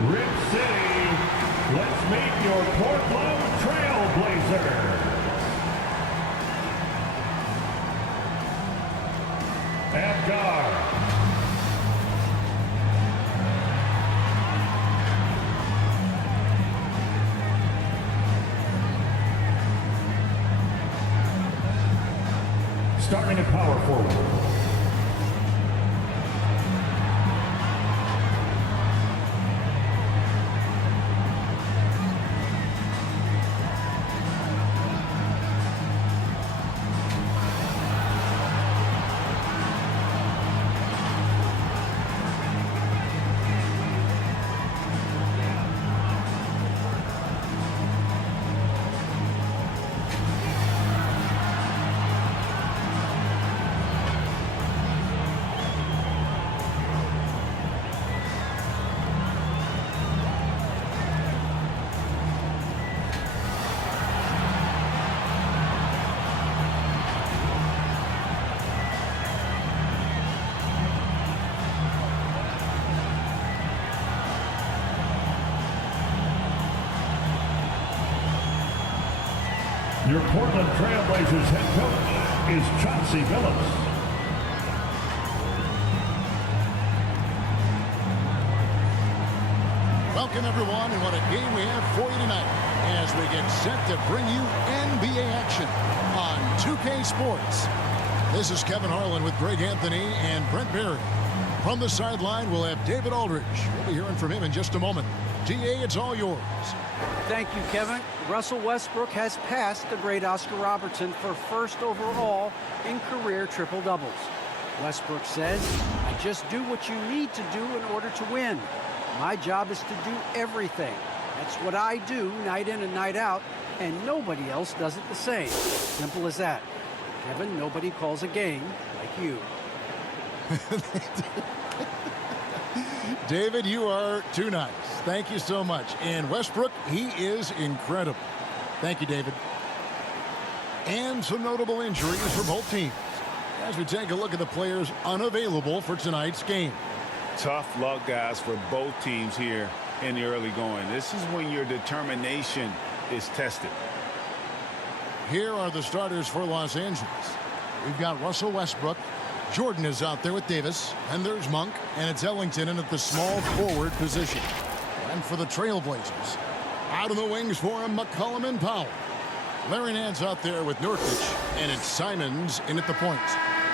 Rip City, let's meet your Portland Trailblazer. Edgar. Starting at power forward. Your Portland Trailblazers head coach is Chauncey Billups. Welcome, everyone, and what a game we have for you tonight as we get set to bring you NBA action on 2K Sports. This is Kevin Harlan with Greg Anthony and Brent Barry. From the sideline, we'll have David Aldridge. We'll be hearing from him in just a moment. DA, it's all yours. Thank you, Kevin. Russell Westbrook has passed the great Oscar Robertson for first overall in career triple-doubles. Westbrook says, I just do what you need to do in order to win. My job is to do everything. That's what I do night in and night out, and nobody else does it the same. Simple as that. Kevin, nobody calls a game like you. David, you are too nice. Thank you so much. And Westbrook, he is incredible. Thank you, David. And some notable injuries for both teams as we take a look at the players unavailable for tonight's game. Tough luck, guys, for both teams here in the early going. This is when your determination is tested. Here are the starters for Los Angeles. We've got Russell Westbrook. Jordan is out there with Davis. And there's Monk. And it's Ellington in at the small forward position. And for the Trailblazers, out on the wings for him, McCollum and Powell. Larry Nance out there with Nurkic. And it's Simons in at the point.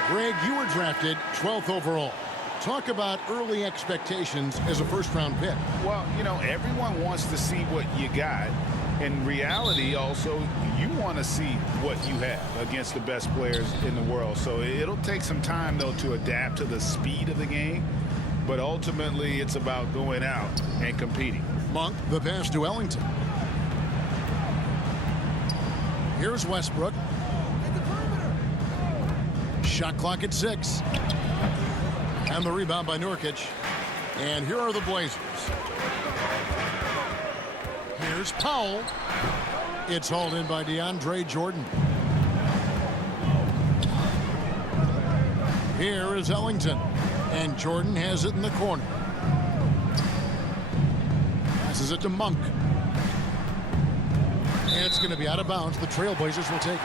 Greg, you were drafted 12th overall. Talk about early expectations as a first-round pick. Well, you know, everyone wants to see what you got. In reality, also, you want to see what you have against the best players in the world. So it'll take some time, though, to adapt to the speed of the game. But ultimately, it's about going out and competing. Monk, the pass to Ellington. Here's Westbrook. Shot clock at 6. And the rebound by Nurkic. And here are the Blazers. Here's Powell. It's hauled in by DeAndre Jordan. Here is Ellington. And Jordan has it in the corner. Passes it to Monk. And it's going to be out of bounds. The Trailblazers will take it.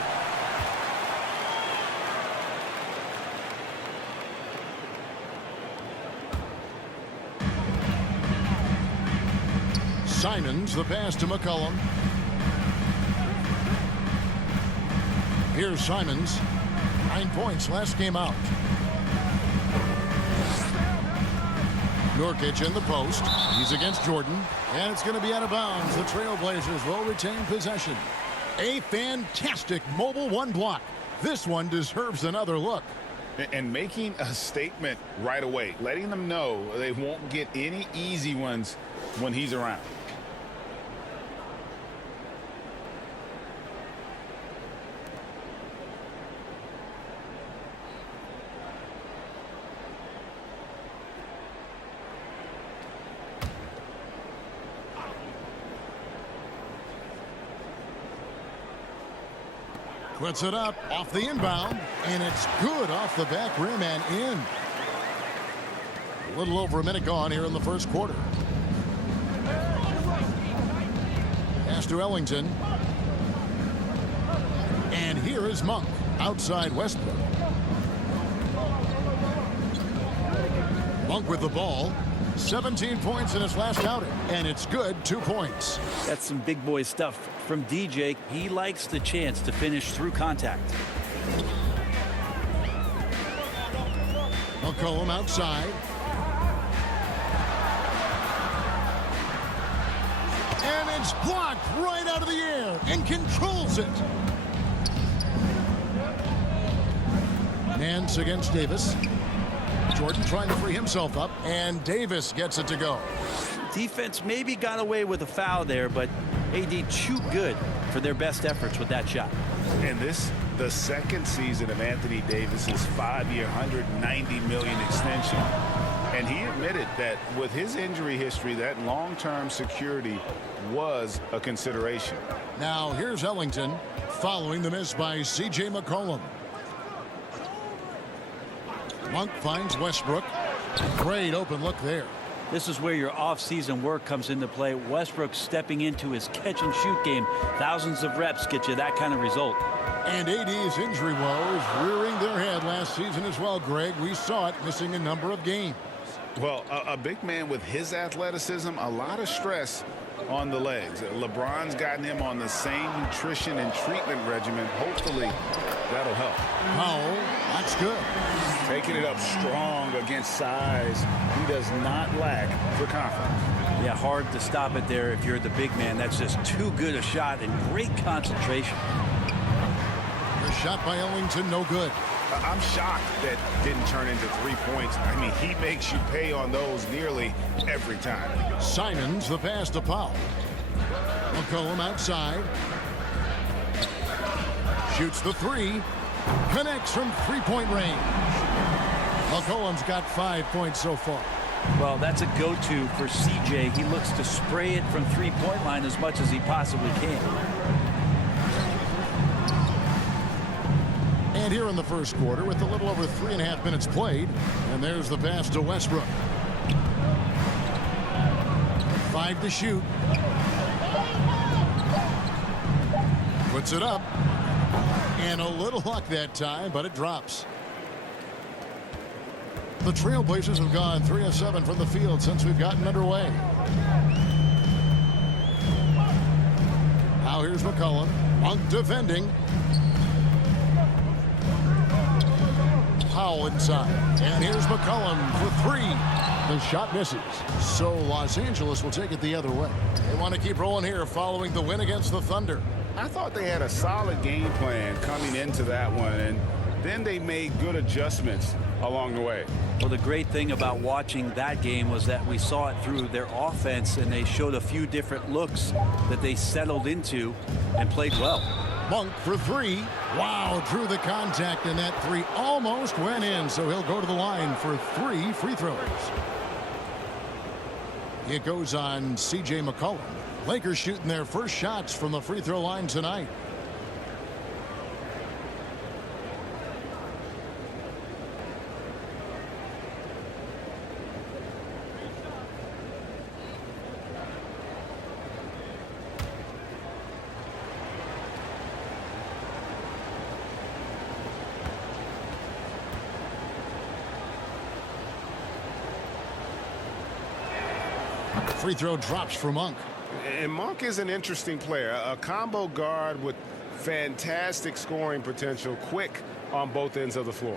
Simons, the pass to McCollum. Here's Simons. 9 points last game out. Nurkic in the post. He's against Jordan. And it's going to be out of bounds. The Trailblazers will retain possession. A fantastic mobile one block. This one deserves another look. And making a statement right away. Letting them know they won't get any easy ones when he's around. Puts it up off the inbound, and it's good off the back rim and in. A little over a minute gone here in the first quarter. to Ellington. And here is Monk outside Westbrook. Monk with the ball. 17 points in his last outing, and it's good. 2 points. That's some big boy stuff from DJ. He likes the chance to finish through contact. McCollum outside. And it's blocked right out of the air and controls it. Nance against Davis. Jordan trying to free himself up, and Davis gets it to go. Defense maybe got away with a foul there, but AD too good for their best efforts with that shot. And this, the second season of Anthony Davis's 5-year, $190 million extension. And he admitted that with his injury history, that long-term security was a consideration. Now here's Ellington following the miss by C.J. McCollum. Monk finds Westbrook. Great open look there. This is where your off-season work comes into play. Westbrook stepping into his catch-and-shoot game. Thousands of reps get you that kind of result. And AD's injury woes rearing their head last season as well, Greg. We saw it missing a number of games. Well, a big man with his athleticism, a lot of stress on the legs. LeBron's gotten him on the same nutrition and treatment regimen. Hopefully, that'll help. Powell, that's good. Taking it up strong against size. He does not lack for confidence. Yeah, hard to stop it there if you're the big man. That's just too good a shot and great concentration. The shot by Ellington, no good. I'm shocked that didn't turn into 3 points. I mean, he makes you pay on those nearly every time. Simons the pass to Powell. McCollum outside. Shoots the three. Connects from three-point range. McCollum's got 5 points so far. Well, that's a go-to for CJ. He looks to spray it from three-point line as much as he possibly can. And here in the first quarter with a little over 3.5 minutes played. And there's the pass to Westbrook. 5 to shoot. Puts it up. And a little luck that time, but it drops. The Trailblazers have gone 3 of 7 from the field since we've gotten underway. Now here's McCollum. Monk defending. Powell inside. And here's McCollum for 3. The shot misses. So Los Angeles will take it the other way. They want to keep rolling here following the win against the Thunder. I thought they had a solid game plan coming into that one, and then they made good adjustments along the way. Well, the great thing about watching that game was that we saw it through their offense, and they showed a few different looks that they settled into and played well. Monk for 3. Wow, drew the contact, and that 3 almost went in, so he'll go to the line for 3 free throws. It goes on C.J. McCollum. Lakers shooting their first shots from the free throw line tonight. Free throw drops for Monk. And Monk is an interesting player, a combo guard with fantastic scoring potential, quick on both ends of the floor.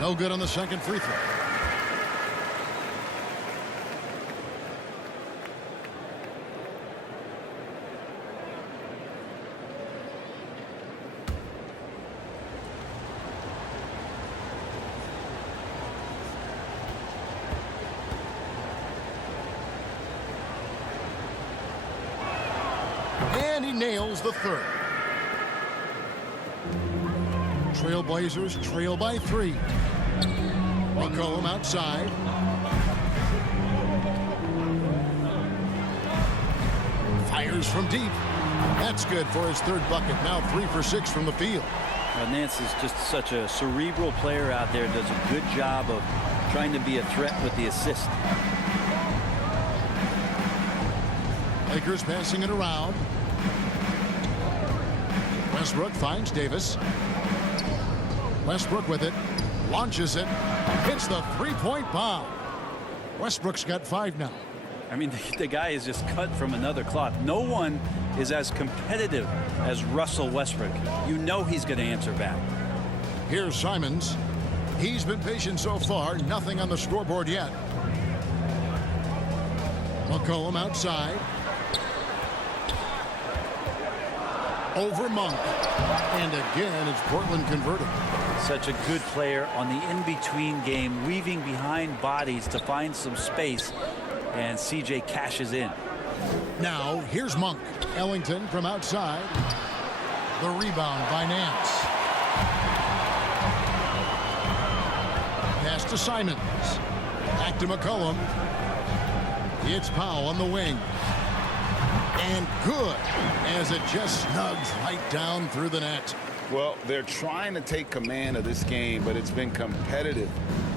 No good on the second free throw. And he nails the third. Trailblazers trail by 3. McCollum outside. Fires from deep. That's good for his third bucket. Now 3 for 6 from the field. Nance is just such a cerebral player out there. Does a good job of trying to be a threat with the assist. Lakers passing it around. Westbrook finds Davis. Westbrook with it. Launches it. Hits the three-point bomb. Westbrook's got 5 now. I mean, the guy is just cut from another cloth. No one is as competitive as Russell Westbrook. You know he's going to answer back. Here's Simons. He's been patient so far. Nothing on the scoreboard yet. McCollum outside. Over Monk. And again, it's Portland converted. Such a good player on the in-between game, weaving behind bodies to find some space, and CJ cashes in. Now, here's Monk. Ellington from outside. The rebound by Nance. Pass to Simons. Back to McCollum. It's Powell on the wing. And good, as it just snugs right down through the net. Well, they're trying to take command of this game, but it's been competitive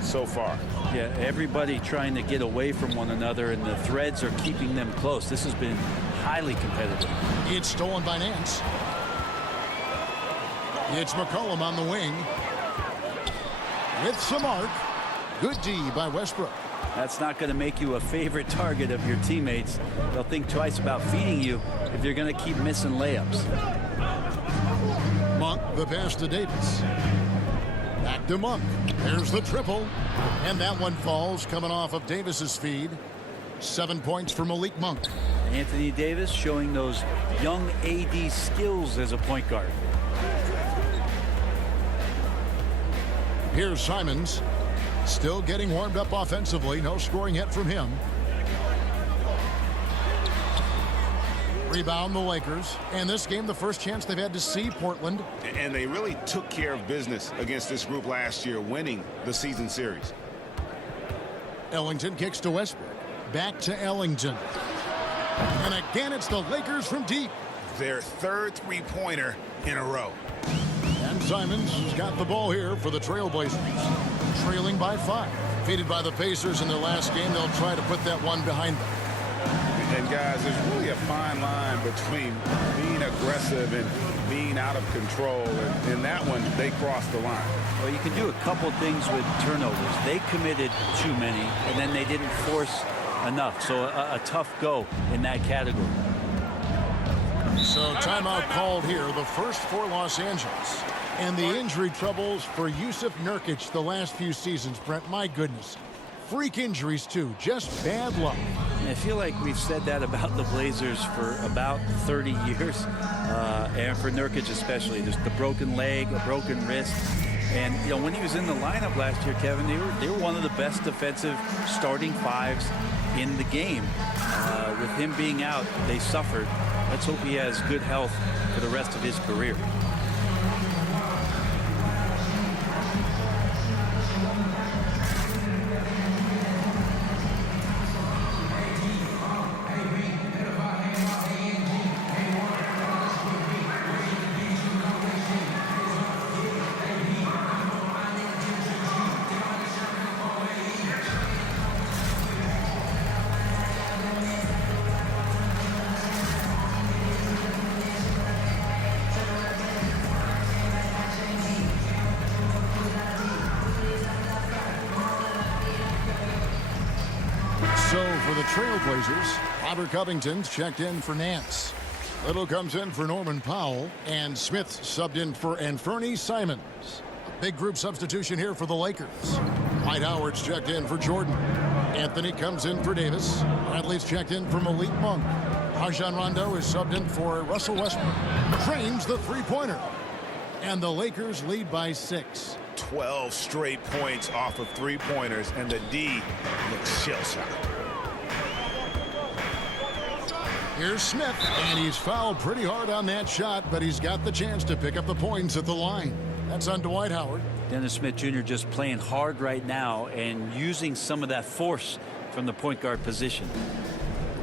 so far. Yeah, everybody trying to get away from one another, and the threads are keeping them close. This has been highly competitive. It's stolen by Nance. It's McCollum on the wing. With some arc. Good D by Westbrook. That's not going to make you a favorite target of your teammates. They'll think twice about feeding you if you're going to keep missing layups. Monk, the pass to Davis. Back to Monk. There's the triple. And that one falls coming off of Davis's feed. 7 points for Malik Monk. Anthony Davis showing those young AD skills as a point guard. Here's Simons. Still getting warmed up offensively. No scoring yet from him. Rebound the Lakers. And this game, the first chance they've had to see Portland. And they really took care of business against this group last year, winning the season series. Ellington kicks to Westbrook. Back to Ellington. And again, it's the Lakers from deep. Their third three-pointer in a row. And Simons has got the ball here for the Trailblazers. Trailing by 5. Defeated by the Pacers in their last game. They'll try to put that one behind them. And guys, there's really a fine line between being aggressive and being out of control. And in that one, they crossed the line. Well, you can do a couple things with turnovers. They committed too many, and then they didn't force enough. So a tough go in that category. So timeout called here, the first for Los Angeles. And the injury troubles for Jusuf Nurkic the last few seasons, Brent. My goodness. Freak injuries, too. Just bad luck. I feel like we've said that about the Blazers for about 30 years. And for Nurkic especially. Just the broken leg, a broken wrist. And, you know, when he was in the lineup last year, Kevin, they were one of the best defensive starting fives in the game. With him being out, they suffered. Let's hope he has good health for the rest of his career. So for the Trailblazers, Robert Covington's checked in for Nance. Little comes in for Norman Powell, and Smith subbed in for Anfernee Simons. A big group substitution here for the Lakers. Dwight Howard's checked in for Jordan. Anthony comes in for Davis. Bradley's checked in for Malik Monk. Rajon Rondo is subbed in for Russell Westbrook. Frames the three-pointer. And the Lakers lead by 6. 12 straight points off of three-pointers, and the D looks shell-shocked. Here's Smith, and he's fouled pretty hard on that shot, but he's got the chance to pick up the points at the line. That's on Dwight Howard. Dennis Smith Jr. just playing hard right now and using some of that force from the point guard position.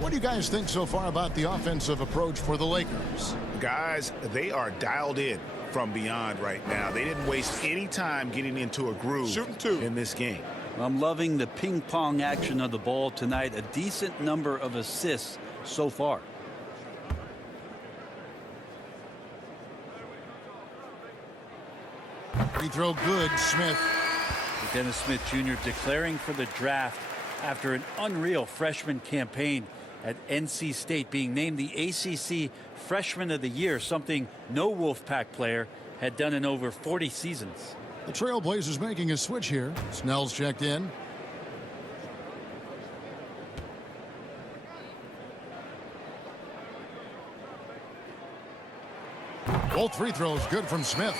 What do you guys think so far about the offensive approach for the Lakers? Guys, they are dialed in from beyond right now. They didn't waste any time getting into a groove in this game. I'm loving the ping pong action of the ball tonight. A decent number of assists so far. Free throw good, Smith. Dennis Smith Jr. declaring for the draft after an unreal freshman campaign at NC State, being named the ACC Freshman of the Year, something no Wolfpack player had done in over 40 seasons. The Trailblazers making a switch here. Snell's checked in. Both free throws good from Smith.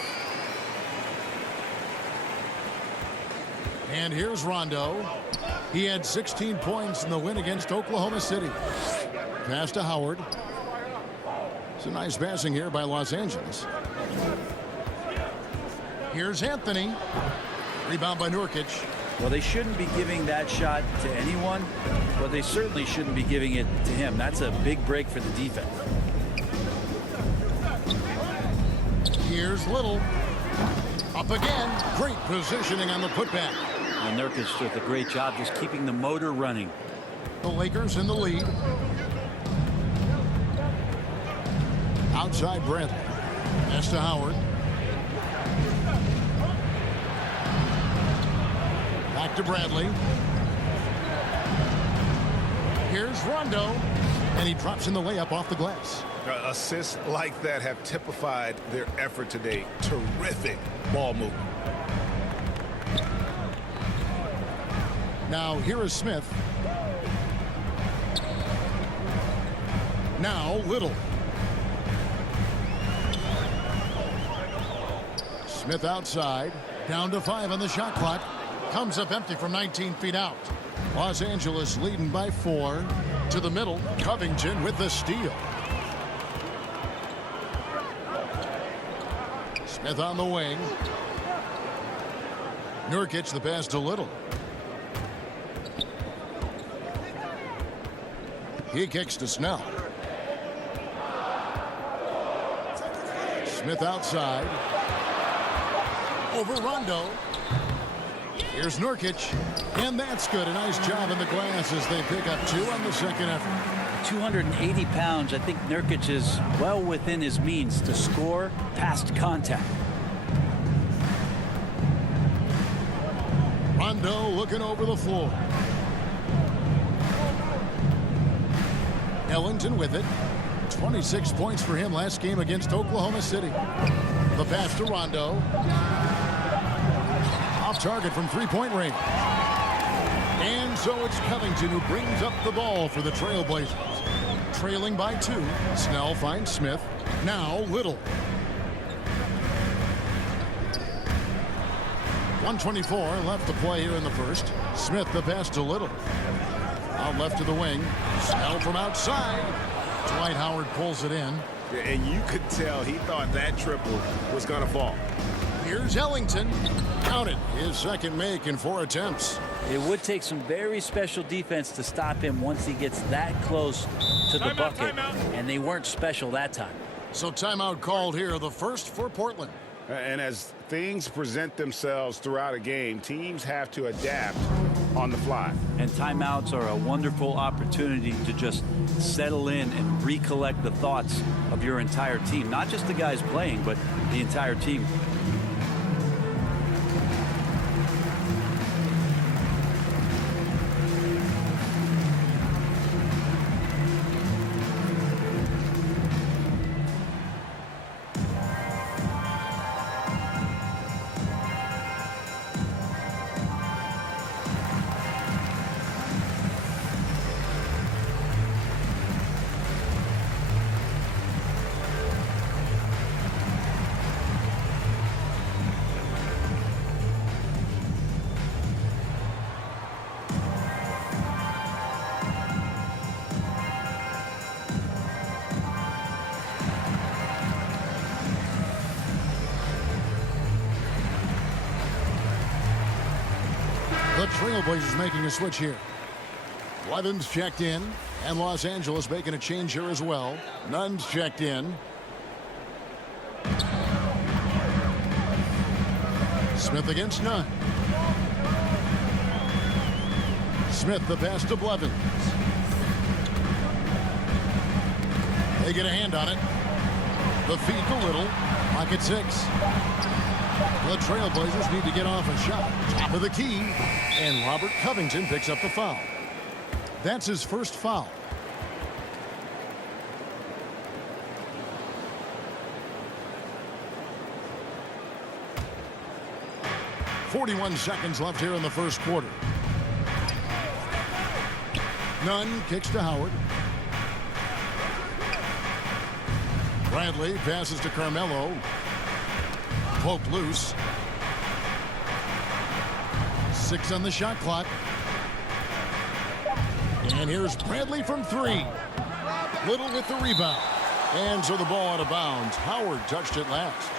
And here's Rondo. He had 16 points in the win against Oklahoma City. Pass to Howard. It's a nice passing here by Los Angeles. Here's Anthony. Rebound by Nurkic. Well, they shouldn't be giving that shot to anyone, but they certainly shouldn't be giving it to him. That's a big break for the defense. Here's Little. Up again. Great positioning on the putback. And Nurkic did a great job just keeping the motor running. The Lakers in the lead. Outside Bradley. Pass to Howard. Back to Bradley. Here's Rondo. And he drops in the layup off the glass. Assists like that have typified their effort today. Terrific ball movement. Now here is Smith. Now Little. Smith outside. Down to 5 on the shot clock. Comes up empty from 19 feet out. Los Angeles leading by 4. To the middle. Covington with the steal. Smith on the wing. Nurkic the pass to Little. He kicks to Snell. Smith outside. Over Rondo. Here's Nurkic. And that's good. A nice job in the glass as they pick up 2 on the second effort. 280 pounds. I think Nurkic is well within his means to score past contact. Rondo looking over the floor. Ellington with it. 26 points for him last game against Oklahoma City. The pass to Rondo. Off target from three-point range. And so it's Covington who brings up the ball for the Trailblazers. Trailing by 2. Snell finds Smith. Now Little. 1:24 left to play here in the first. Smith the pass to Little. Out left to the wing. Snell from outside. Dwight Howard pulls it in. And you could tell he thought that triple was going to fall. Here's Ellington. Counted. His second make in 4 attempts. It would take some very special defense to stop him once he gets that close to the bucket. And they weren't special that time. So timeout called here, the first for Portland. And as things present themselves throughout a game, teams have to adapt on the fly. And timeouts are a wonderful opportunity to just settle in and recollect the thoughts of your entire team. Not just the guys playing, but the entire team. The Trailblazers making a switch here. Blevins checked in. And Los Angeles making a change here as well. Nunn's checked in. Smith against Nunn. Smith the pass to Blevins. They get a hand on it. The feed to Little. Pocket 6. The Trailblazers need to get off a shot. Top of the key. And Robert Covington picks up the foul. That's his first foul. .41 seconds left here in the first quarter. Nunn kicks to Howard. Bradley passes to Carmelo. Pope loose. 6 on the shot clock. And here's Bradley from 3. Little with the rebound. And so the ball out of bounds. Howard touched it last.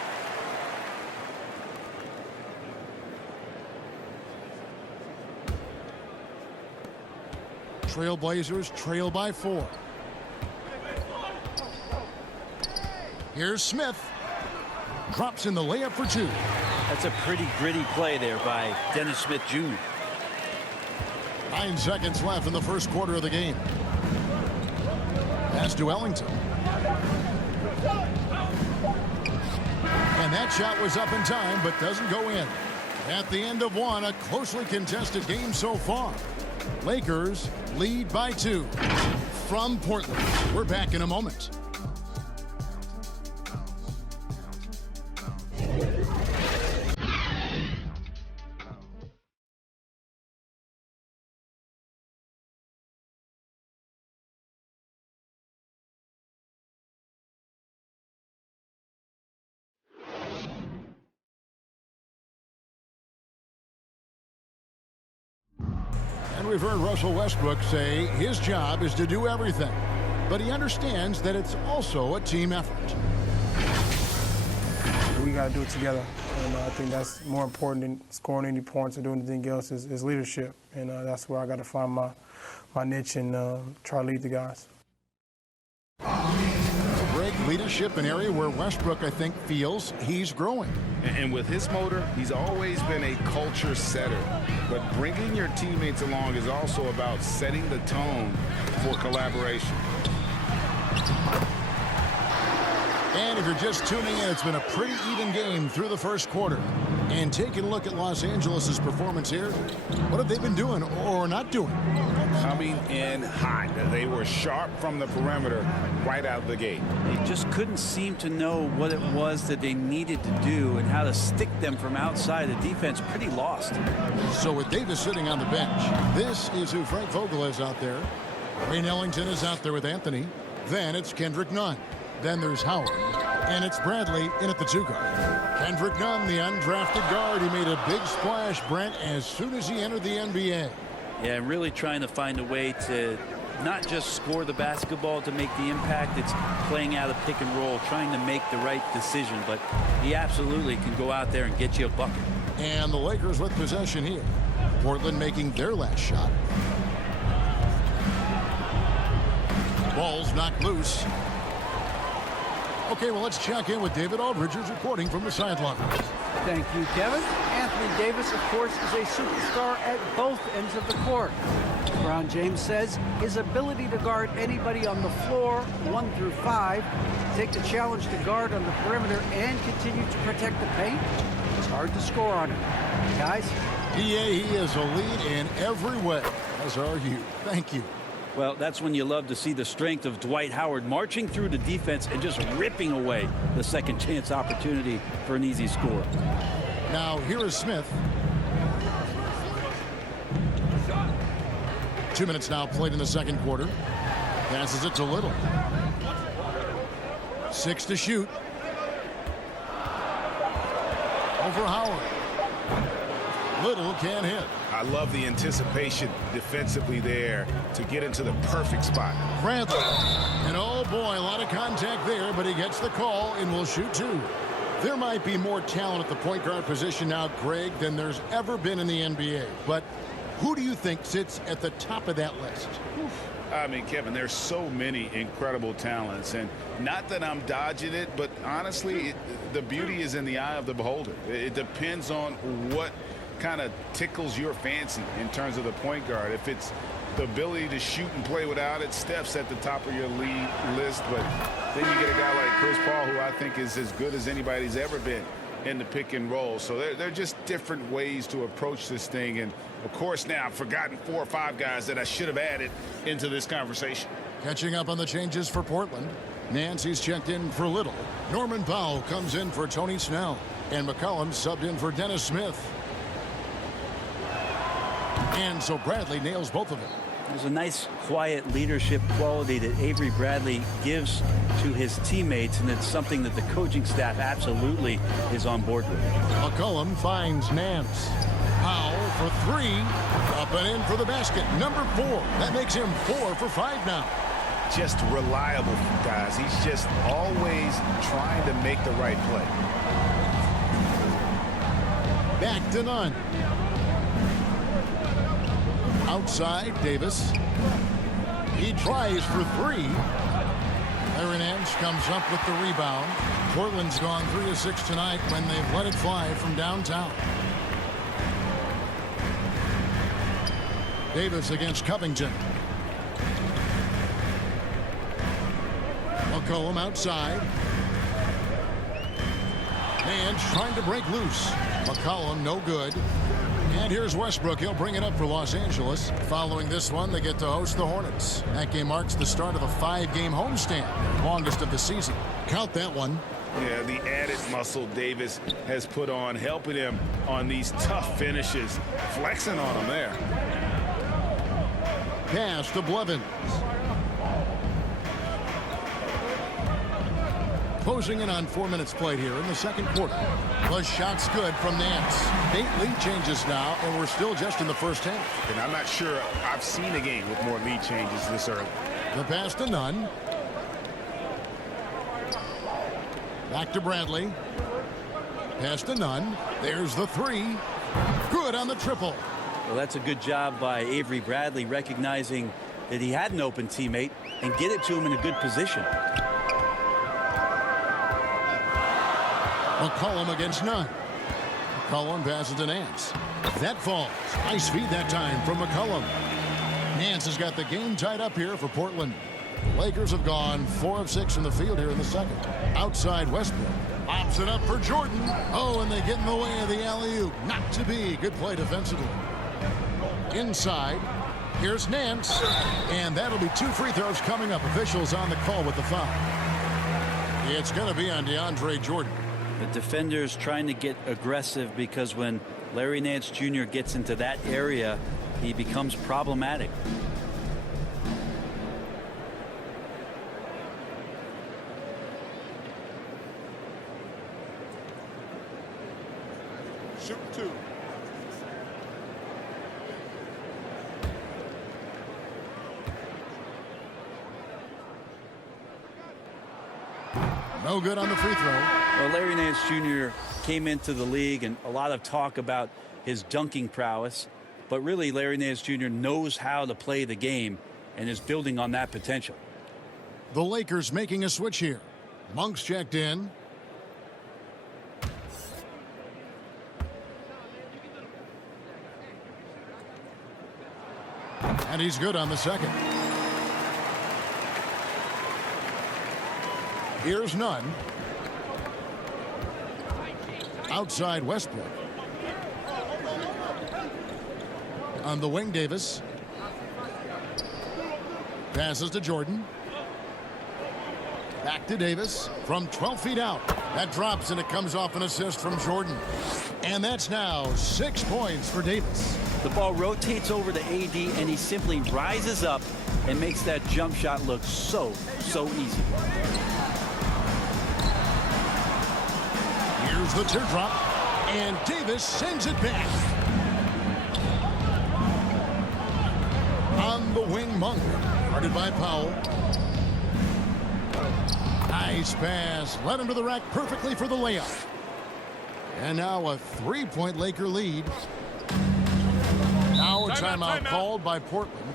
Trailblazers trail by 4. Here's Smith. Drops in the layup for 2. That's a pretty gritty play there by Dennis Smith Jr. 9 seconds left in the first quarter of the game. Pass to Ellington. And that shot was up in time, but doesn't go in. At the end of one, a closely contested game so far. Lakers lead by 2 from Portland. We're back in a moment. And we've heard Russell Westbrook say his job is to do everything, but he understands that it's also a team effort. We got to do it together, and I think that's more important than scoring any points or doing anything else is leadership, and that's where I got to find my niche and try to lead the guys. Greg, leadership, an area where Westbrook, I think, feels he's growing. And with his motor, he's always been a culture setter. But bringing your teammates along is also about setting the tone for collaboration. And if you're just tuning in, it's been a pretty even game through the first quarter. And taking a look at Los Angeles' performance here, what have they been doing or not doing? Coming in hot. They were sharp from the perimeter right out of the gate. They just couldn't seem to know what it was that they needed to do and how to stick them from outside. The defense pretty lost. So with Davis sitting on the bench, this is who Frank Vogel is out there. Wayne Ellington is out there with Anthony. Then it's Kendrick Nunn. Then there's Howard. And it's Bradley in at the 2 guard. Kendrick Nunn, the undrafted guard. He made a big splash, Brent, as soon as he entered the NBA. Yeah, really trying to find a way to not just score the basketball to make the impact. It's playing out of pick and roll, trying to make the right decision. But he absolutely can go out there and get you a bucket. And the Lakers with possession here. Portland making their last shot. Ball's knocked loose. Okay, well, let's check in with David Aldridge, who's reporting from the sideline. Thank you, Kevin. Anthony Davis, of course, is a superstar at both ends of the court. LeBron James says his ability to guard anybody on the floor, 1 through 5, take the challenge to guard on the perimeter and continue to protect the paint, it's hard to score on him. Guys? He is a lead in every way, as are you. Thank you. Well, that's when you love to see the strength of Dwight Howard marching through the defense and just ripping away the second chance opportunity for an easy score. Now, here is Smith. 2 minutes now played in the second quarter. Passes it to Little. 6 to shoot. Over Howard. Little can't hit. I love the anticipation defensively there to get into the perfect spot. Bradley. And oh boy, a lot of contact there, but he gets the call and will shoot 2. There might be more talent at the point guard position now, Greg, than there's ever been in the NBA. But who do you think sits at the top of that list? I mean, Kevin, there's so many incredible talents, and not that I'm dodging it, but honestly, the beauty is in the eye of the beholder. It depends on what kind of tickles your fancy in terms of the point guard. If it's the ability to shoot and play without it, Steph's at the top of your league list, but then you get a guy like Chris Paul, who I think is as good as anybody's ever been in the pick and roll. So they're just different ways to approach this thing. And of course, now I've forgotten 4 or 5 guys that I should have added into this conversation. Catching up on the changes for Portland. Nancy's checked in for Little. Norman Powell comes in for Tony Snell. And McCollum subbed in for Dennis Smith. And so Bradley nails both of them. There's a nice, quiet leadership quality that Avery Bradley gives to his teammates, and it's something that the coaching staff absolutely is on board with. McCollum finds Nance. Powell for 3. Up and in for the basket. Number 4. That makes him 4 for 5 now. Just reliable, guys. He's just always trying to make the right play. Back to Nunn. Outside, Davis. He tries for 3. Larry Nance comes up with the rebound. Portland's gone 3 of 6 tonight when they've let it fly from downtown. Davis against Covington. McCollum outside. Nance trying to break loose. McCollum no good. And here's Westbrook. He'll bring it up for Los Angeles. Following this one, they get to host the Hornets. That game marks the start of a 5-game homestand, longest of the season. Count that one. Yeah, the added muscle Davis has put on, helping him on these tough finishes, flexing on him there. Pass to Blevins. Closing in on 4 minutes played here in the second quarter. The shot's good from Nance. 8 lead changes now, and we're still just in the first half. And I'm not sure I've seen a game with more lead changes this early. The pass to Nunn. Back to Bradley. Pass to Nunn. There's the 3. Good on the triple. Well, that's a good job by Avery Bradley, recognizing that he had an open teammate and get it to him in a good position. McCollum against Nunn. McCollum passes to Nance. That falls. Nice feed that time from McCollum. Nance has got the game tied up here for Portland. The Lakers have gone 4 of 6 from the field here in the second. Outside Westbrook. Pops it up for Jordan. Oh, and they get in the way of the alley-oop. Not to be. Good play defensively. Inside. Here's Nance. And that'll be 2 free throws coming up. Officials on the call with the foul. It's going to be on DeAndre Jordan. The defenders trying to get aggressive because when Larry Nance Jr. gets into that area, he becomes problematic. Shoot 2. No good on the free throw. Well, Larry Nance Jr. came into the league and a lot of talk about his dunking prowess, but really Larry Nance Jr. knows how to play the game and is building on that potential. The Lakers making a switch here. Monk's checked in. And he's good on the second. Here's Nunn. Outside Westbrook. On the wing, Davis. Passes to Jordan. Back to Davis from 12 feet out. That drops and it comes off an assist from Jordan. And that's now 6 points for Davis. The ball rotates over to AD and he simply rises up and makes that jump shot look so easy. Here's the teardrop, and Davis sends it back. On the wing, Monk, guarded by Powell. Nice pass, led him to the rack perfectly for the layup. And now a 3-point Laker lead. Now a timeout called by Portland.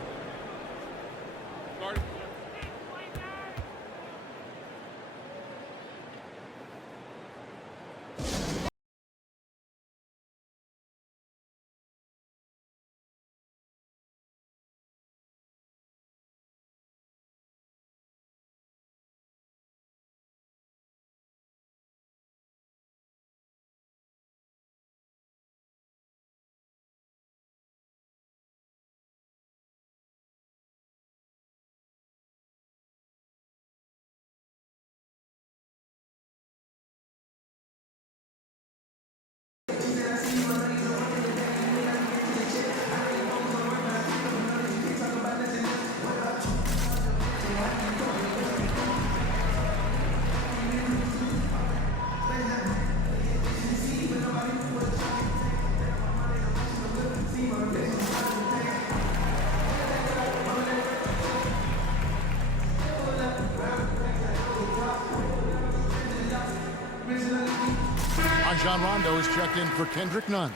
Rajon Rondo is checked in for Kendrick Nunn.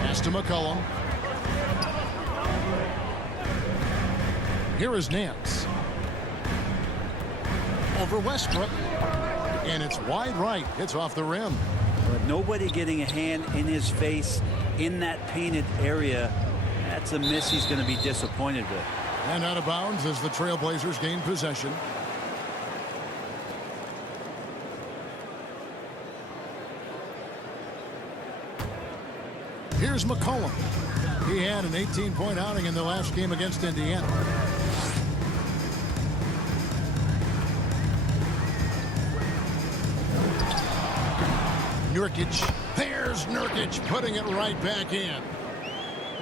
Pass to McCollum. Here is Nance. Over Westbrook. And it's wide right. It's off the rim. But nobody getting a hand in his face in that painted area. That's a miss he's going to be disappointed with. And out of bounds as the Trailblazers gain possession. Here's McCollum. He had an 18-point outing in the last game against Indiana. Nurkic. There's Nurkic putting it right back in.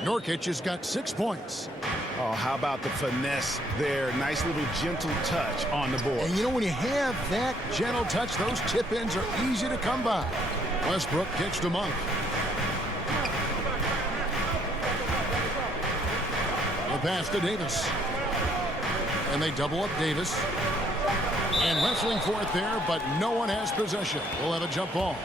Nurkic has got 6 points. Oh, how about the finesse there? Nice little gentle touch on the board. And you know, when you have that gentle touch, those tip-ins are easy to come by. Westbrook kicks to Monk. The pass to Davis. And they double up Davis. And wrestling for it there, but no one has possession. We'll have a jump ball.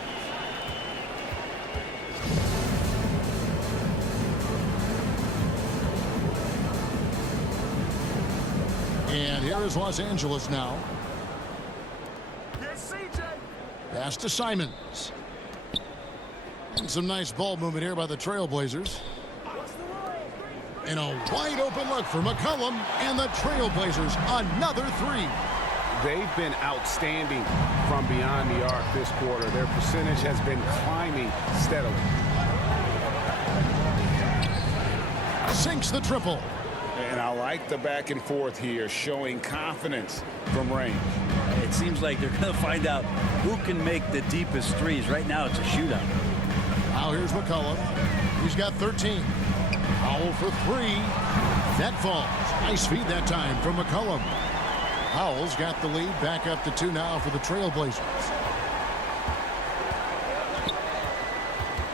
And here is Los Angeles now. Pass to Simons. And some nice ball movement here by the Trailblazers. And a wide open look for McCollum and the Trailblazers. Another three. They've been outstanding from beyond the arc this quarter. Their percentage has been climbing steadily. Sinks the triple. And I like the back and forth here, showing confidence from range. It seems like they're going to find out who can make the deepest threes. Right now, it's a shootout. Now here's McCollum. He's got 13. Powell for three. That falls. Nice feed that time from McCollum. Powell's got the lead. Back up to 2 now for the Trailblazers.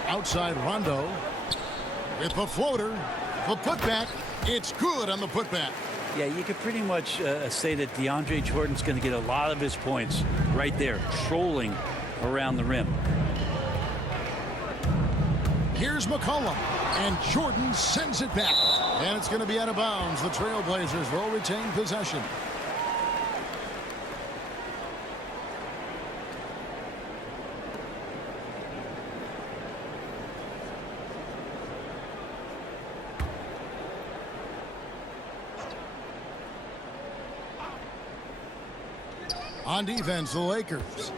Outside Rondo with the floater. The putback. It's good on the putback. Yeah, you could pretty much say that DeAndre Jordan's going to get a lot of his points right there, trolling around the rim. Here's McCollum, and Jordan sends it back. And it's going to be out of bounds. The Trailblazers will retain possession. On defense, the Lakers.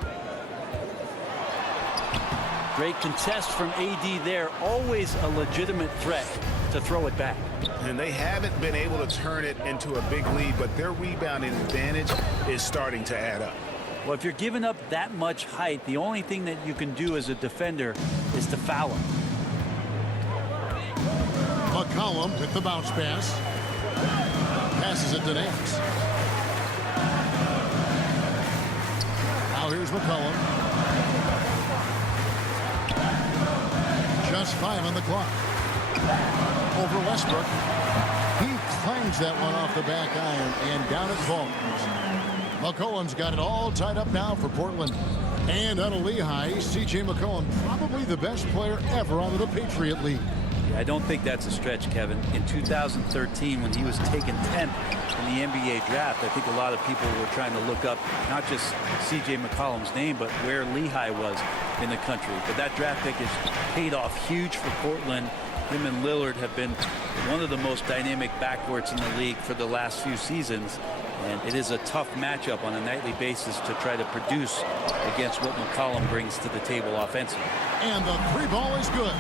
Great contest from AD there. Always a legitimate threat to throw it back. And they haven't been able to turn it into a big lead, but their rebounding advantage is starting to add up. Well, if you're giving up that much height, the only thing that you can do as a defender is to foul him. McCollum with the bounce pass. Passes it to Nance. Now here's McCollum. Just 5 on the clock. Over Westbrook. He clangs that one off the back iron, and down it falls. McCollum's got it all tied up now for Portland. And out of Lehigh, C.J. McCollum, probably the best player ever out of the Patriot League. I don't think that's a stretch, Kevin. In 2013, when he was taken 10th in the NBA draft, I think a lot of people were trying to look up not just C.J. McCollum's name, but where Lehigh was in the country. But that draft pick has paid off huge for Portland. Him and Lillard have been one of the most dynamic backcourts in the league for the last few seasons. And it is a tough matchup on a nightly basis to try to produce against what McCollum brings to the table offensively. And the three ball is good.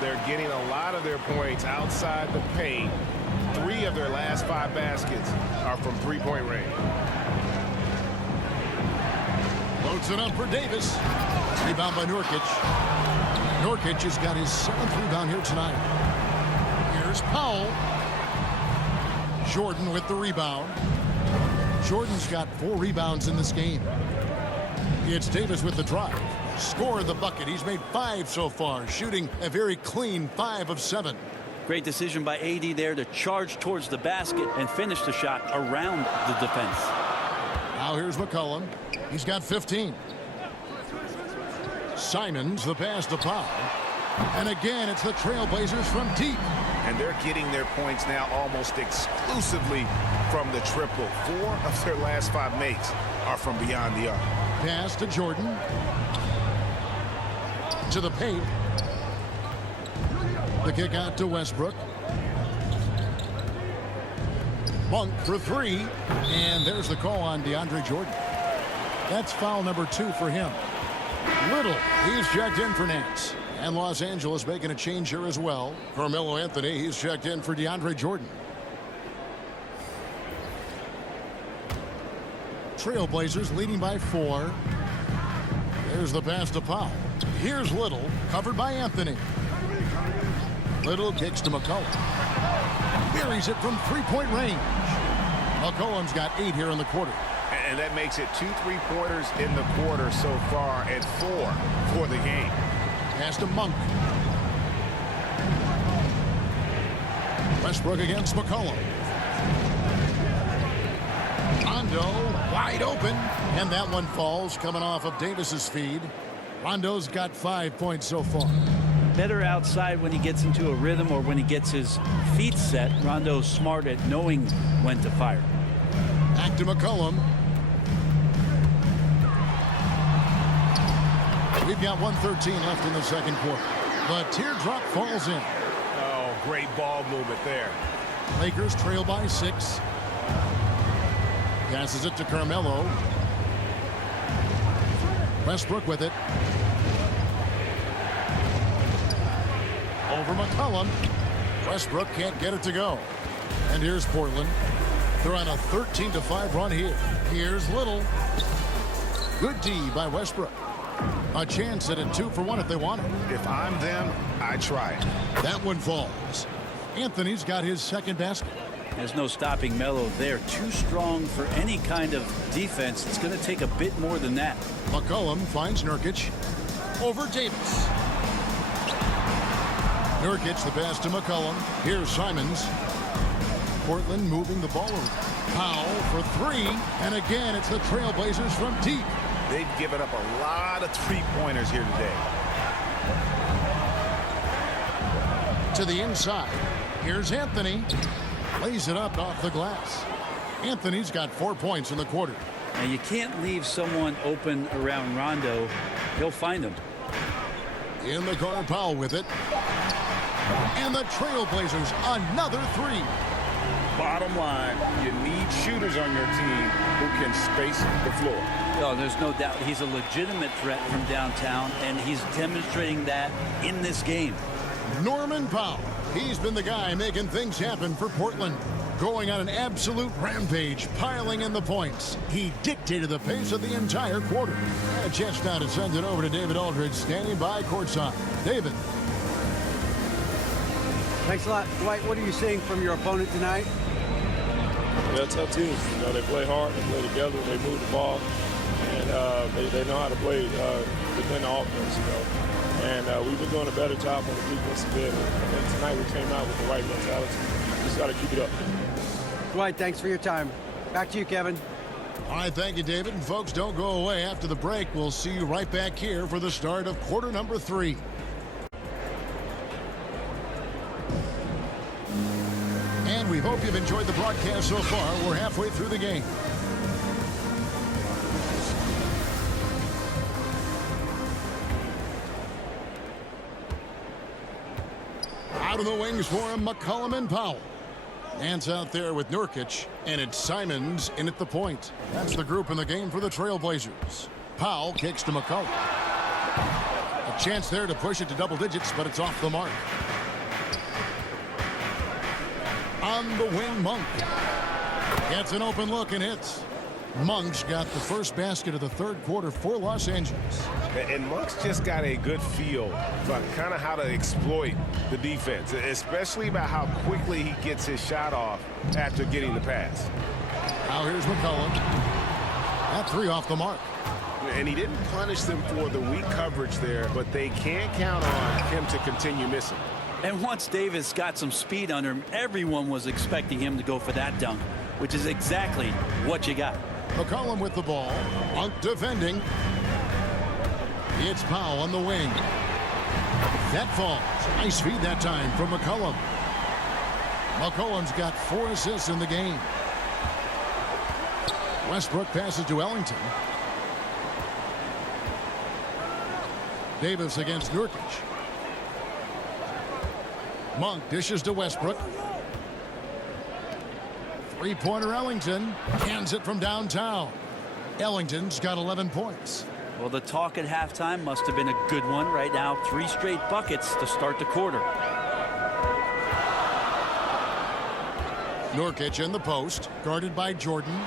They're getting a lot of their points outside the paint. 3 of their last 5 baskets are from three-point range. Loads it up for Davis. Rebound by Nurkic. Nurkic has got his 7th rebound here tonight. Here's Powell. Jordan with the rebound. Jordan's got 4 rebounds in this game. It's Davis with the drive. Scored the bucket. He's made 5 so far, shooting a very clean 5 of 7. Great decision by AD there to charge towards the basket and finish the shot around the defense. Now here's McCollum. He's got 15. Simons, the pass to Powell. And again, it's the Trailblazers from deep. And they're getting their points now almost exclusively from the triple. 4 of their last 5 makes are from beyond the arc. Pass to Jordan. To the paint. The kick out to Westbrook. Monk for 3. And there's the call on DeAndre Jordan. That's foul number 2 for him. Little, he's checked in for Nance. And Los Angeles making a change here as well. Carmelo Anthony, he's checked in for DeAndre Jordan. Trailblazers leading by 4. There's the pass to Powell. Here's Little, covered by Anthony. Little kicks to McCollum. Buries it from 3-point range. McCollum's got 8 here in the quarter. And that makes it 2 3-pointers in the quarter so far and 4 for the game. Pass to Monk. Westbrook against McCollum. Rondo wide open. And that one falls coming off of Davis's feed. Rondo's got 5 points so far. Better outside when he gets into a rhythm or when he gets his feet set. Rondo's smart at knowing when to fire. Back to McCollum. We've got 1:13 left in the second quarter. The teardrop falls in. Oh, great ball movement there. Lakers trail by 6. Passes it to Carmelo. Westbrook with it. Over McCollum. Westbrook can't get it to go. And here's Portland. They're on a 13-5 run here. Here's Little. Good D by Westbrook. A chance at a 2-for-1 if they want it. If I'm them, I try it. That one falls. Anthony's got his second basket. There's no stopping Melo there. Too strong for any kind of defense. It's going to take a bit more than that. McCollum finds Nurkic. Over Davis. Nurkic the pass to McCollum. Here's Simons. Portland moving the ball over. Powell for 3. And again, it's the Trailblazers from deep. They've given up a lot of 3-pointers here today. To the inside. Here's Anthony. Lays it up off the glass. Anthony's got 4 points in the quarter. And you can't leave someone open around Rondo. He'll find them. In the corner, Powell with it. And the Trailblazers, another 3. Bottom line, you need shooters on your team who can space the floor. Oh, there's no doubt he's a legitimate threat from downtown, and he's demonstrating that in this game. Norman Powell. He's been the guy making things happen for Portland. Going on an absolute rampage, piling in the points. He dictated the pace of the entire quarter. A chance now to send it over to David Aldridge, standing by courtside. David. Thanks a lot, Dwight. What are you seeing from your opponent tonight? They're tough teams. You know, they play hard, they play together, they move the ball, and they know how to play within the offense, you know. And we've been doing a better job on the defensive end. And tonight we came out with the right mentality. Just got to keep it up. Dwight, thanks for your time. Back to you, Kevin. All right, thank you, David. And folks, don't go away. After the break, we'll see you right back here for the start of quarter number 3. And we hope you've enjoyed the broadcast so far. We're halfway through the game. Out of the wings for him, McCollum and Powell. Nance out there with Nurkic, and it's Simons in at the point. That's the group in the game for the Trailblazers. Powell kicks to McCollum. A chance there to push it to double digits, but it's off the mark. On the wing, Monk. Gets an open look and hits. Monk's got the first basket of the third quarter for Los Angeles. And Monk's just got a good feel for kind of how to exploit the defense, especially about how quickly he gets his shot off after getting the pass. Now here's McCollum. That 3 off the mark. And he didn't punish them for the weak coverage there, but they can't count on him to continue missing. And once Davis got some speed under him, everyone was expecting him to go for that dunk, which is exactly what you got. McCollum with the ball. Monk defending. It's Powell on the wing. That falls. Nice feed that time from McCollum. McCollum's got 4 assists in the game. Westbrook passes to Ellington. Davis against Nurkic. Monk dishes to Westbrook. Three-pointer Ellington cans it from downtown. Ellington's got 11 points. Well, the talk at halftime must have been a good one. Right now, 3 straight buckets to start the quarter. Nurkic in the post, guarded by Jordan.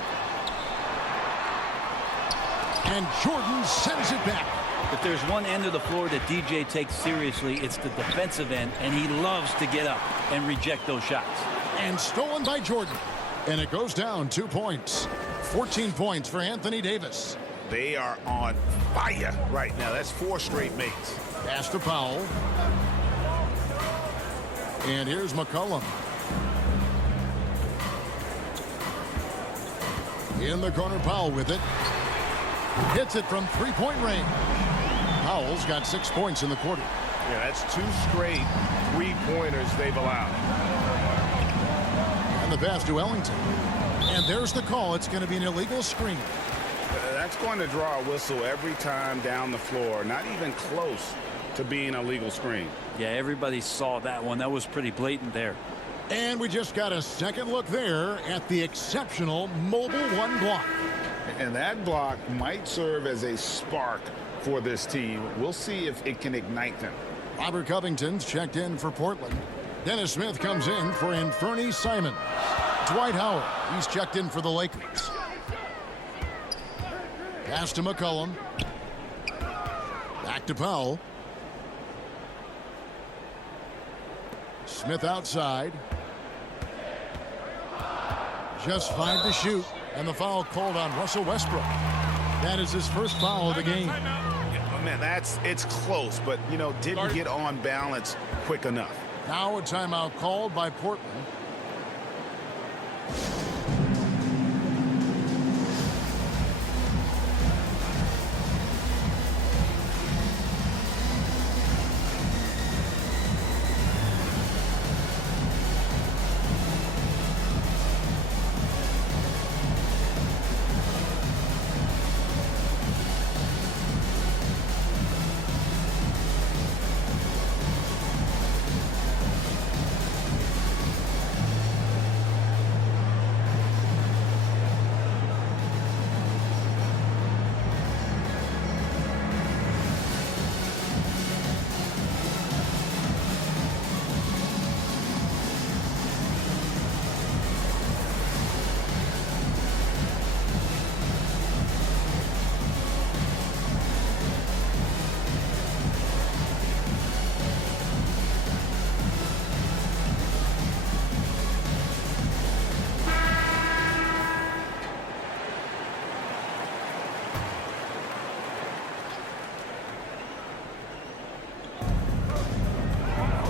And Jordan sends it back. If there's one end of the floor that DJ takes seriously, it's the defensive end, and he loves to get up and reject those shots. And stolen by Jordan. And it goes down 2 points. 14 points for Anthony Davis. They are on fire right now. That's 4 straight makes. Pass to Powell. And here's McCollum. In the corner, Powell with it. Hits it from 3-point range. Powell's got 6 points in the quarter. Yeah, that's 2 straight 3-pointers they've allowed. And the pass to Ellington. And there's the call. It's going to be an illegal screen. That's going to draw a whistle every time down the floor. Not even close to being a legal screen. Yeah, everybody saw that one. That was pretty blatant there. And we just got a second look there at the exceptional Mobile One block. And that block might serve as a spark for this team. We'll see if it can ignite them. Robert Covington's checked in for Portland. Dennis Smith comes in for Anfernee Simons. Dwight Howard, he's checked in for the Lakers. Pass to McCollum. Back to Powell. Smith outside. Just 5 to shoot. And the foul called on Russell Westbrook. That is his first foul of the game. Oh, man, it's close, but, you know, didn't get on balance quick enough. Now a timeout called by Portland.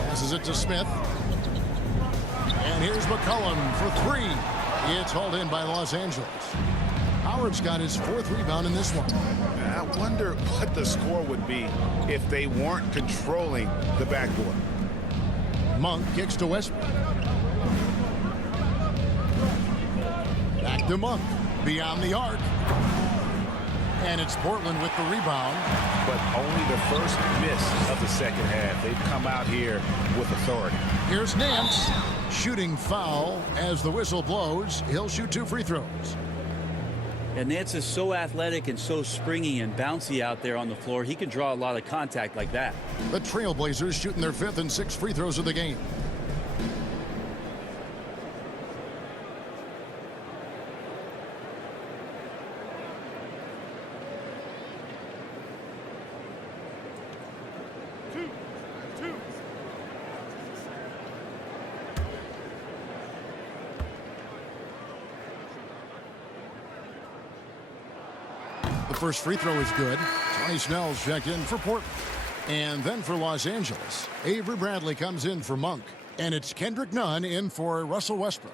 Passes it to Smith. And here's McCollum for 3. It's hauled in by Los Angeles. Howard's got his 4th rebound in this one. I wonder what the score would be if they weren't controlling the backboard. Monk kicks to Westbrook. Back to Monk. Beyond the arc. And it's Portland with the rebound. But only the first miss of the second half. They've come out here with authority. Here's Nance. Shooting foul as the whistle blows. He'll shoot 2 free throws. And Nance is so athletic and so springy and bouncy out there on the floor. He can draw a lot of contact like that. The Trailblazers shooting their 5th and 6th free throws of the game. The first free throw is good. Tony Snell's checked in for Portland. And then for Los Angeles, Avery Bradley comes in for Monk. And it's Kendrick Nunn in for Russell Westbrook.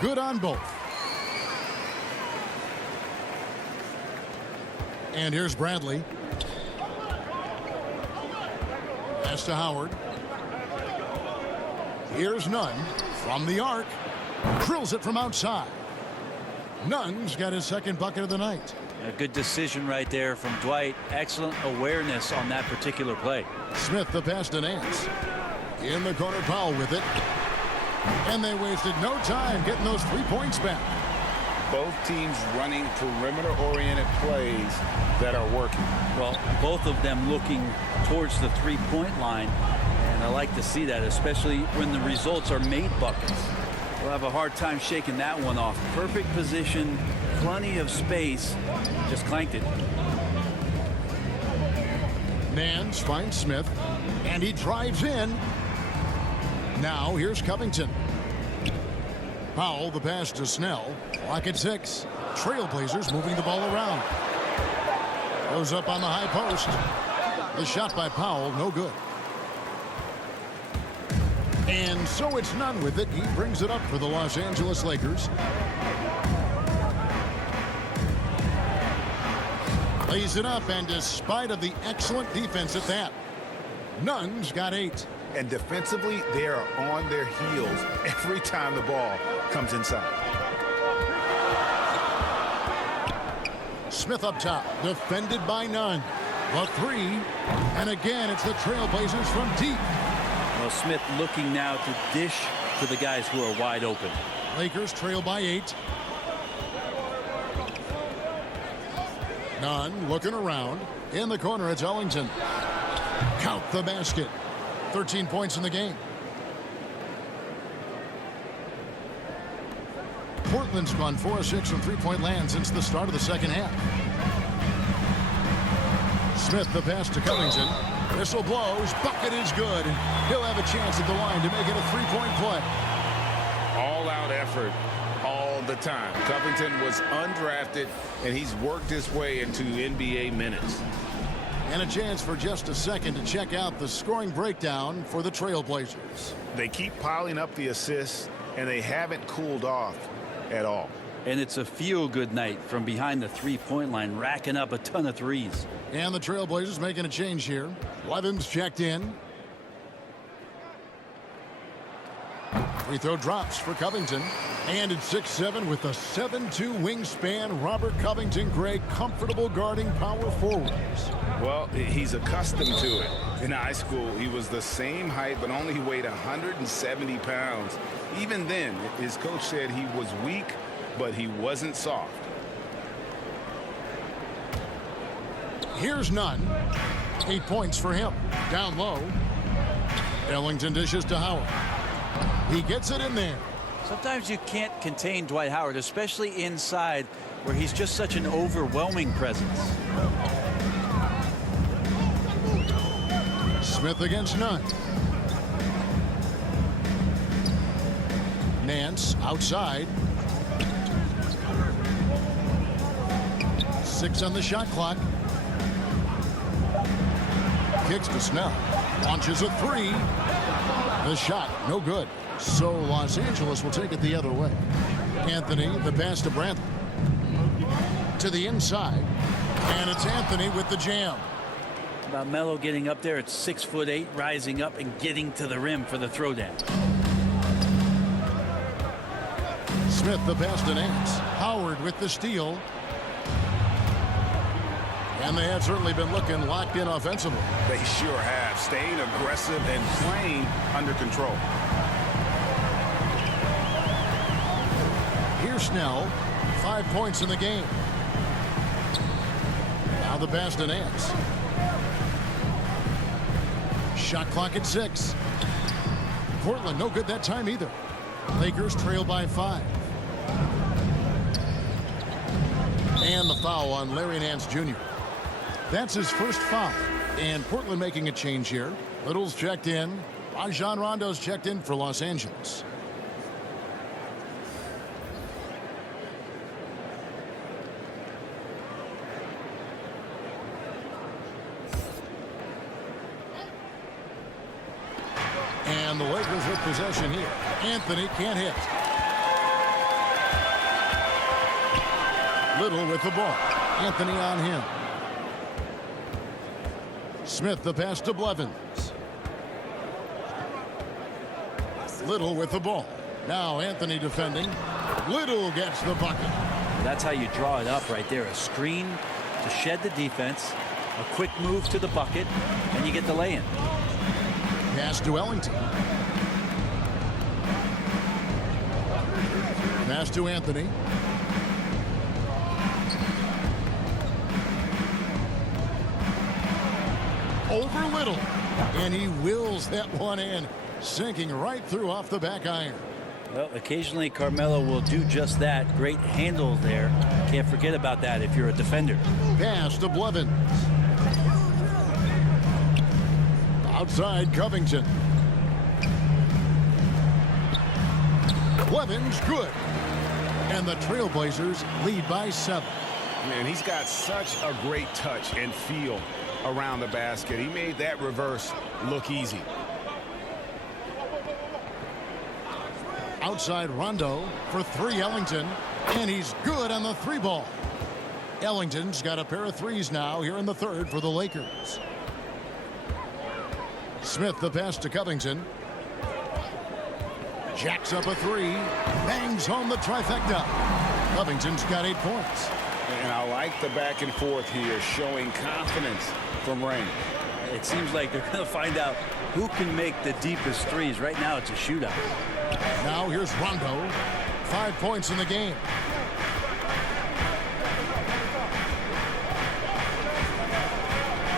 Good on both. And here's Bradley. Pass to Howard. Here's Nunn from the arc. Drills it from outside. Nunn's got his second bucket of the night. A good decision right there from Dwight. Excellent awareness on that particular play. Smith the pass to Nance. In the corner, Powell with it. And they wasted no time getting those 3 points back. Both teams running perimeter-oriented plays that are working. Well, both of them looking towards the three-point line. And I like to see that, especially when the results are made buckets. We'll have a hard time shaking that one off. Perfect position, plenty of space, just clanked it. Nance finds Smith, and he drives in. Now here's Covington. Powell, the pass to Snell. Clock at 6. Trailblazers moving the ball around. Goes up on the high post. The shot by Powell, no good. And so it's Nunn with it. He brings it up for the Los Angeles Lakers. Lays it up, and despite of the excellent defense at that, Nunn's got 8. And defensively, they are on their heels every time the ball comes inside. Smith up top, defended by Nunn. The 3, and again, it's the Trailblazers from deep. Well, Smith looking now to dish to the guys who are wide open. Lakers trail by 8. Nunn looking around. In the corner, it's Ellington. Count the basket. 13 points in the game. Portland's gone 4 of 6 from three-point land since the start of the second half. Smith the pass to Covington. Whistle blows. Bucket is good. He'll have a chance at the line to make it a three-point play. All-out effort all the time. Covington was undrafted, and he's worked his way into NBA minutes. And a chance for just a second to check out the scoring breakdown for the Trailblazers. They keep piling up the assists, and they haven't cooled off at all. And it's a feel-good night from behind the three-point line, racking up a ton of threes. And the Trailblazers making a change here. Levin's checked in. Free throw drops for Covington. And it's 6'7" with a 7'2" wingspan. Robert Covington, Greg, comfortable guarding power forwards. Well, he's accustomed to it. In high school, he was the same height, but only weighed 170 pounds. Even then, his coach said he was weak, but he wasn't soft. Here's Nunn. 8 points for him. Down low. Ellington dishes to Howard. He gets it in there. Sometimes you can't contain Dwight Howard, especially inside where he's just such an overwhelming presence. Smith against Nunn. Nance outside. 6 on the shot clock. Kicks to Snell. Launches a 3. The shot, no good. So Los Angeles will take it the other way. Anthony, the pass to Bradley. To the inside. And it's Anthony with the jam. About Melo getting up there at 6'8", rising up and getting to the rim for the throwdown. Smith the pass to Nance. Howard with the steal. And they have certainly been looking locked in offensively. They sure have, staying aggressive and playing under control. Here's Snell. 5 points in the game. Now the pass to Nance. Shot clock at 6. Portland no good that time either. Lakers trail by 5. And the foul on Larry Nance Jr. That's his first foul. And Portland making a change here. Little's checked in. Rajon Rondo's checked in for Los Angeles. And the Lakers with possession here. Anthony can't hit. Little with the ball. Anthony on him. Smith the pass to Blevins. Little with the ball. Now Anthony defending. Little gets the bucket. That's how you draw it up right there. A screen to shed the defense, a quick move to the bucket, and you get the lay-in. Pass to Ellington. Pass to Anthony. Over Little. And he wills that one in, sinking right through off the back iron. Well, occasionally Carmelo will do just that. Great handle there. Can't forget about that if you're a defender. Pass to Blevins. Outside Covington. Blevins good. And the Trailblazers lead by 7. Man, he's got such a great touch and feel around the basket. He made that reverse look easy. Outside Rondo for 3 Ellington. And he's good on the 3-ball. Ellington's got a pair of 3s now here in the 3rd for the Lakers. Smith the pass to Covington. Jacks up a 3. Bangs home the trifecta. Covington's got 8 points. And I like the back and forth here, showing confidence from range. It seems like they're going to find out who can make the deepest threes. Right now it's a shootout. Now here's Rondo. 5 points in the game.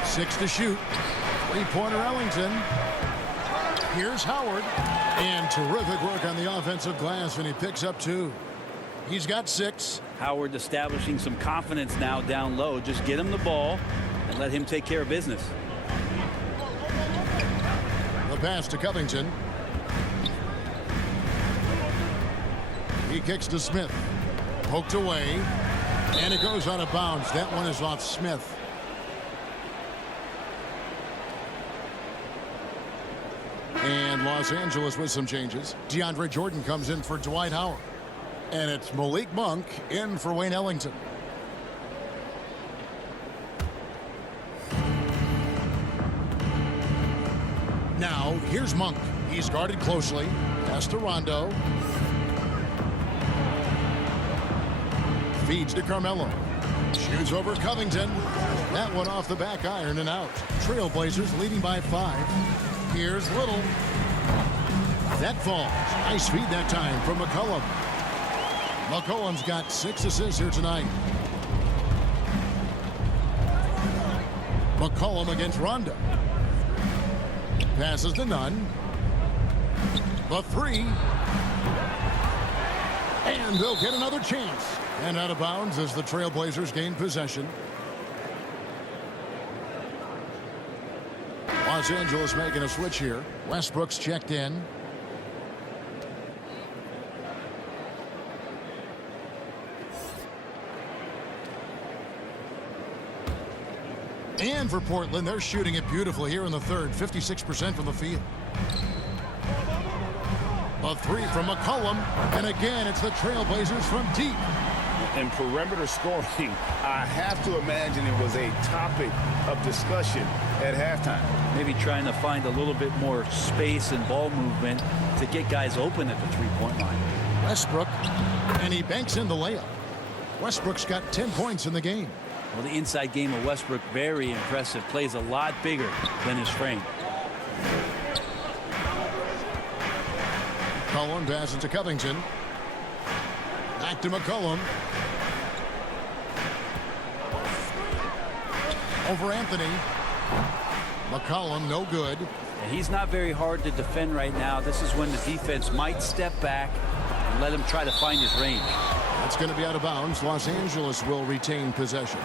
Six to shoot. 3-pointer Ellington. Here's Howard. And terrific work on the offensive glass, and he picks up 2. He's got 6. Howard establishing some confidence now down low. Just get him the ball and let him take care of business. The pass to Covington. He kicks to Smith. Poked away. And it goes out of bounds. That one is off Smith. And Los Angeles with some changes. DeAndre Jordan comes in for Dwight Howard. And it's Malik Monk in for Wayne Ellington. Now, here's Monk. He's guarded closely. Pass to Rondo. Feeds to Carmelo. Shoots over Covington. That one off the back iron and out. Trailblazers leading by 5. Here's Little. That falls. Nice feed that time from McCollum. McCollum's got 6 assists here tonight. McCollum against Rondo. Passes to Nunn. The 3. And they'll get another chance. And out of bounds as the Trailblazers gain possession. Los Angeles making a switch here. Westbrook's checked in. And for Portland, they're shooting it beautifully here in the 3rd. 56% from the field. A 3 from McCollum. And again, it's the Trailblazers from deep. And perimeter scoring, I have to imagine it was a topic of discussion at halftime. Maybe trying to find a little bit more space and ball movement to get guys open at the 3-point line. Westbrook, and he banks in the layup. Westbrook's got 10 points in the game. Well, the inside game of Westbrook, very impressive. Plays a lot bigger than his frame. McCollum passes to Covington. Back to McCollum. Over Anthony. McCollum, no good. And he's not very hard to defend right now. This is when the defense might step back and let him try to find his range. That's going to be out of bounds. Los Angeles will retain possession.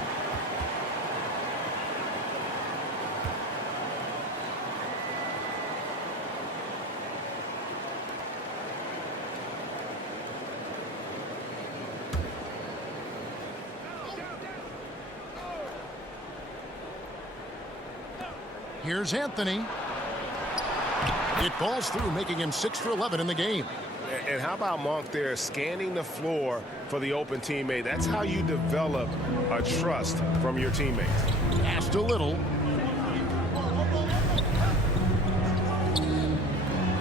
Here's Anthony. It falls through, making him 6 for 11 in the game. And how about Monk there scanning the floor for the open teammate? That's how you develop a trust from your teammates. Passed a little.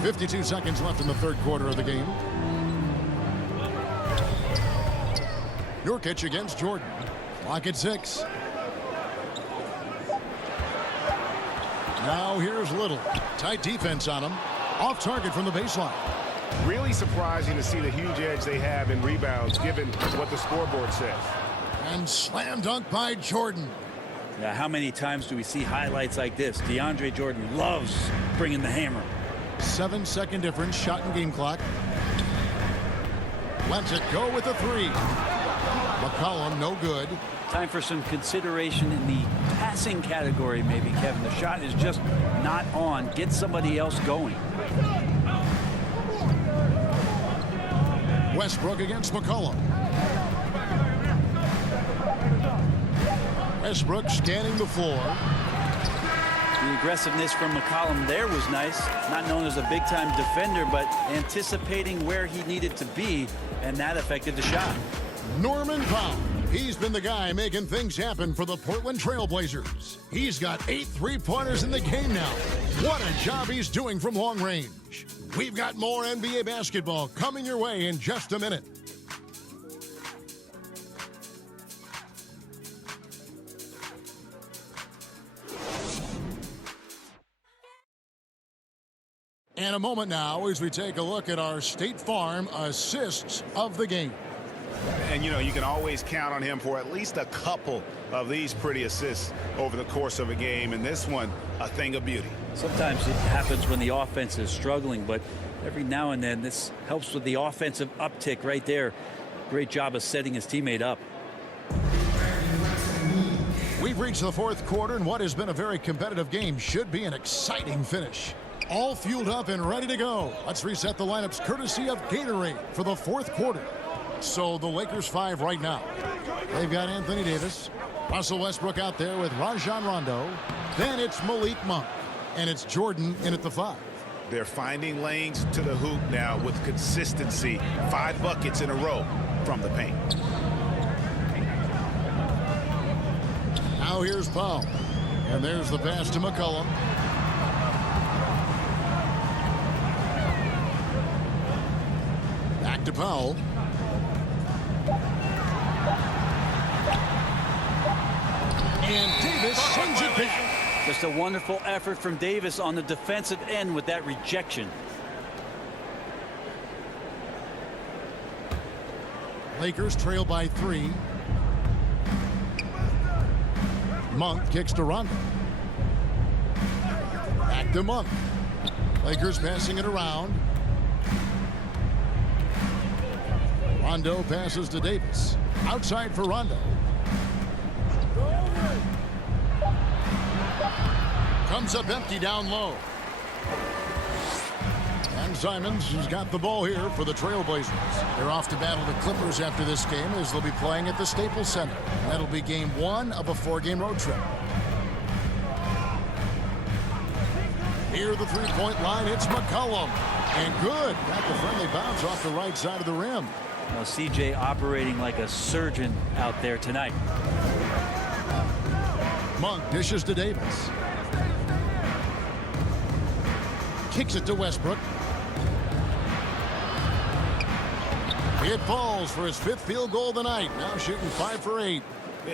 52 seconds left in the third quarter of the game. Nurkic against Jordan. Clock at 6. Now here's Little. Tight defense on him. Off target from the baseline. Really surprising to see the huge edge they have in rebounds given what the scoreboard says. And slam dunk by Jordan. Yeah, how many times do we see highlights like this? DeAndre Jordan loves bringing the hammer. 7-second difference, shot and game clock. Lets it go with a 3. McCollum, no good. Time for some consideration in the passing category, maybe, Kevin. The shot is just not on. Get somebody else going. Westbrook against McCollum. Westbrook scanning the floor. The aggressiveness from McCollum there was nice. Not known as a big-time defender, but anticipating where he needed to be, and that affected the shot. Norman Powell. He's been the guy making things happen for the Portland Trail Blazers. He's got 8 3-pointers in the game now. What a job he's doing from long range. We've got more NBA basketball coming your way in just a minute. And a moment now as we take a look at our State Farm assists of the game. And, you know, you can always count on him for at least a couple of these pretty assists over the course of a game. And this one, a thing of beauty. Sometimes it happens when the offense is struggling, but every now and then this helps with the offensive uptick right there. Great job of setting his teammate up. We've reached the fourth quarter, and what has been a very competitive game should be an exciting finish. All fueled up and ready to go. Let's reset the lineups courtesy of Gatorade for the fourth quarter. So the Lakers 5 right now. They've got Anthony Davis, Russell Westbrook out there with Rajon Rondo. Then it's Malik Monk, and it's Jordan in at the 5. They're finding lanes to the hoop now with consistency. 5 buckets in a row from the paint. Now here's Powell, and there's the pass to McCollum. Back to Powell. And Davis sends it back. Just a wonderful effort from Davis on the defensive end with that rejection. Lakers trail by 3. Monk kicks to Rondo. Back to Monk. Lakers passing it around. Rondo passes to Davis. Outside for Rondo. Comes up empty down low. And Simons has got the ball here for the Trailblazers. They're off to battle the Clippers after this game as they'll be playing at the Staples Center. That'll be game 1 of a 4-game road trip. Near the three-point line, it's McCollum. And good. Got the friendly bounce off the right side of the rim. Now CJ operating like a surgeon out there tonight. Monk dishes to Davis. Kicks it to Westbrook. It falls for his 5th field goal of the night. Now shooting 5 for 8.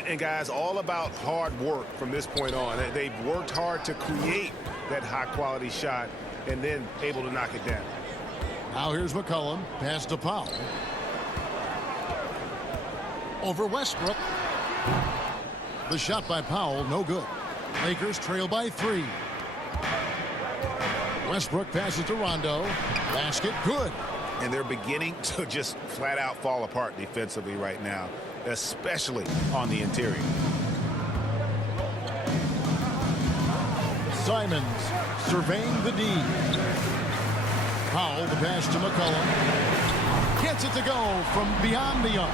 And guys, all about hard work from this point on. They've worked hard to create that high-quality shot and then able to knock it down. Now here's McCollum. Pass to Powell. Over Westbrook. The shot by Powell, no good. Lakers trail by 3. Westbrook passes to Rondo. Basket, good. And they're beginning to just flat out fall apart defensively right now, especially on the interior. Simons surveying the D. Powell, the pass to McCollum. Gets it to go from beyond the arc.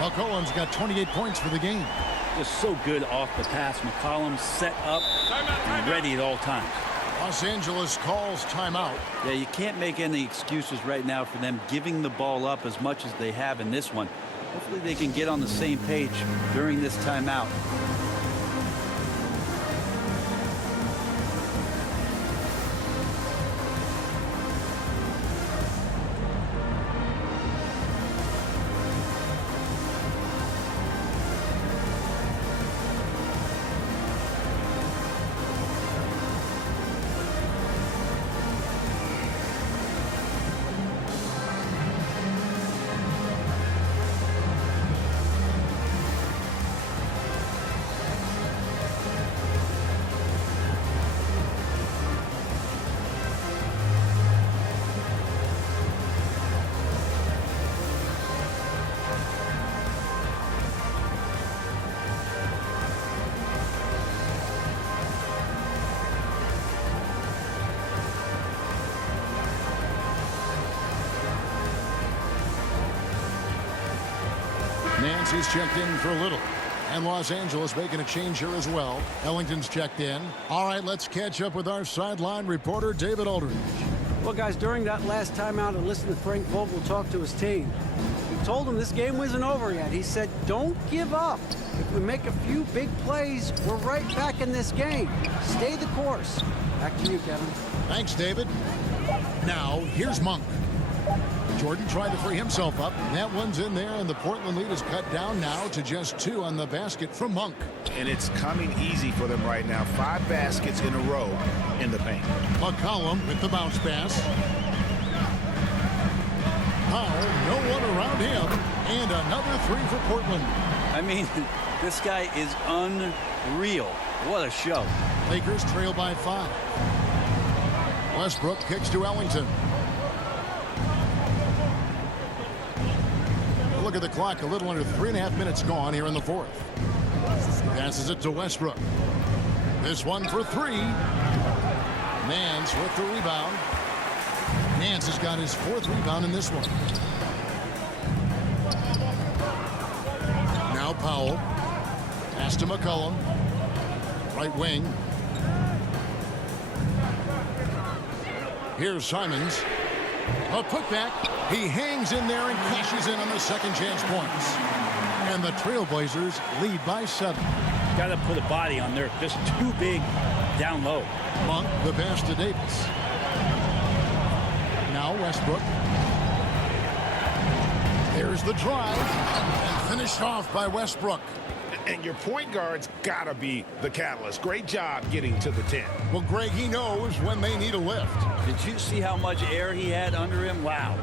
McCollum's got 28 points for the game. Just so good off the pass. McCollum set up, ready at all times. Los Angeles calls timeout. Yeah, you can't make any excuses right now for them giving the ball up as much as they have in this one. Hopefully they can get on the same page during this timeout. Nancy's checked in for Little. And Los Angeles making a change here as well. Ellington's checked in. All right, let's catch up with our sideline reporter, David Aldridge. Well, guys, during that last timeout, I listened to Frank Vogel talk to his team. He told them this game wasn't over yet. He said, don't give up. If we make a few big plays, we're right back in this game. Stay the course. Back to you, Kevin. Thanks, David. Now, here's Monk. Jordan tried to free himself up. That one's in there, and the Portland lead is cut down now to just 2 on the basket from Monk. And it's coming easy for them right now. 5 baskets in a row in the paint. McCollum with the bounce pass. Powell, no one around him, and another 3 for Portland. I mean, this guy is unreal. What a show. Lakers trail by 5. Westbrook kicks to Ellington. Look at the clock, a little under 3.5 minutes gone here in the 4th. Passes it to Westbrook. This one for 3. Nance with the rebound. Nance has got his 4th rebound in this one. Now Powell. Pass to McCollum. Right wing. Here's Simons. A putback. He hangs in there and cashes in on the second chance points. And the Trailblazers lead by 7. Got to put a body on there. Just too big down low. Monk, the pass to Davis. Now Westbrook. There's the drive. And finished off by Westbrook. And your point guard's got to be the catalyst. Great job getting to the 10. Well, Greg, he knows when they need a lift. Did you see how much air he had under him? Wow.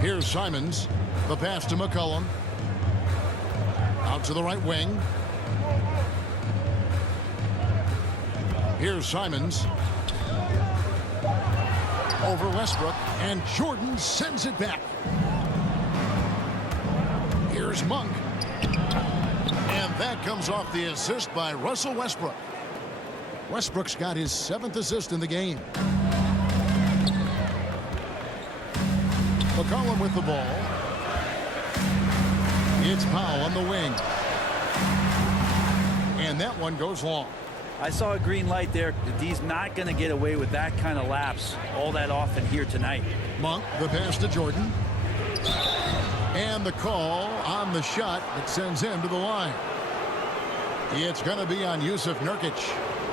Here's Simons. The pass to McCollum. Out to the right wing. Here's Simons. Over Westbrook. And Jordan sends it back. Here's Monk. And that comes off the assist by Russell Westbrook. Westbrook's got his 7th assist in the game. McCollum with the ball. It's Powell on the wing. And that one goes long. I saw a green light there. He's not going to get away with that kind of lapse all that often here tonight. Monk, the pass to Jordan. And the call on the shot that sends him to the line. It's going to be on Yusuf Nurkic.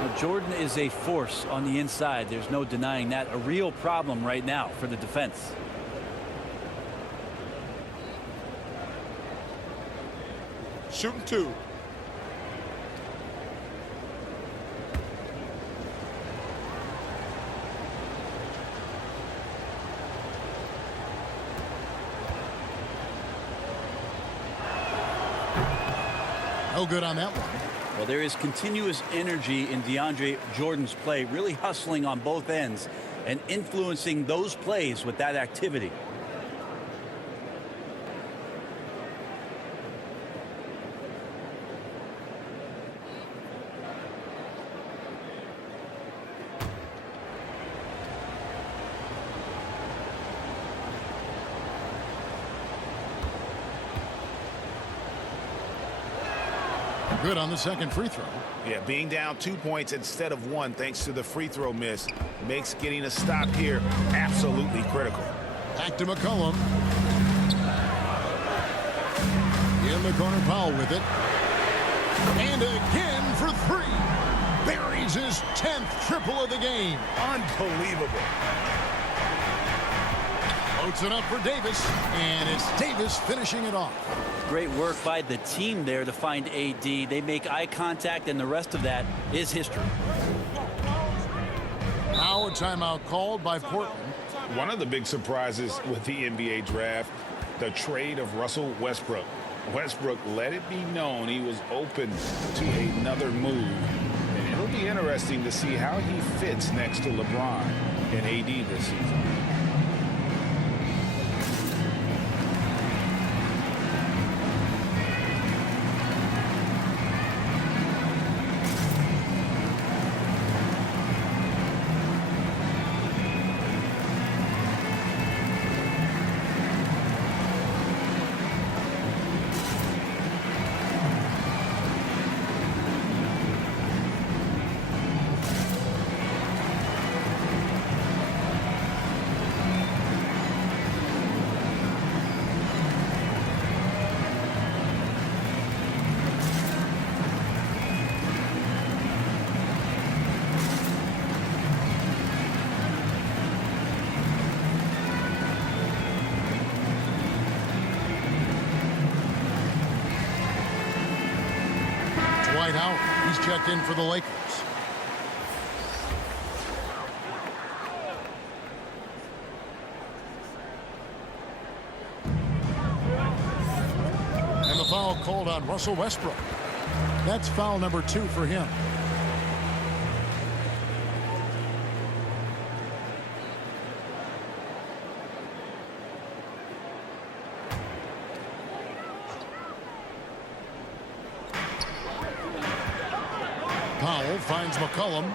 Now, Jordan is a force on the inside. There's no denying that. A real problem right now for the defense. Shooting 2. No good on that one. Well, there is continuous energy in DeAndre Jordan's play, really hustling on both ends and influencing those plays with that activity. good on the second free throw. Yeah, being down 2 points instead of 1 thanks to the free throw miss makes getting a stop here absolutely critical. Back to McCollum. In the corner, Powell with it. And again for 3. Buries his 10th triple of the game. Unbelievable. Floats it up for Davis, and it's Davis finishing it off. Great work by the team there to find AD. They make eye contact, and the rest of that is history. Now a timeout called by Portland. One of the big surprises with the NBA draft, the trade of Russell Westbrook. Westbrook let it be known he was open to another move. And it'll be interesting to see how he fits next to LeBron and AD this season. Dwight Howard, he's checked in for the Lakers. And the foul called on Russell Westbrook. That's foul number 2 for him. Powell finds McCollum.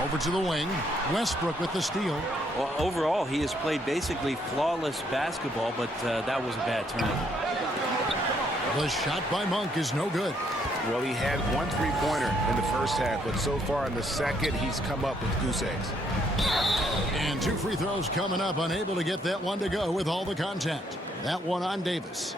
Over to the wing. Westbrook with the steal. Well, overall, he has played basically flawless basketball, but that was a bad turnover. The shot by Monk is no good. Well, he had 1 3-pointer in the first half, but so far in the second, he's come up with goose eggs. And 2 free throws coming up. Unable to get that one to go with all the contact. That one on Davis.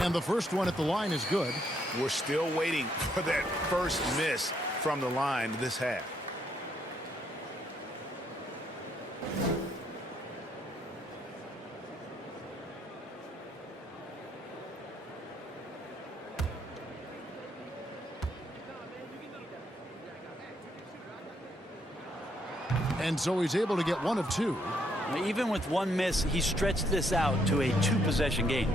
And the first one at the line is good. We're still waiting for that first miss from the line this half. And so he's able to get 1 of 2. Even with 1 miss, he stretched this out to a 2-possession game.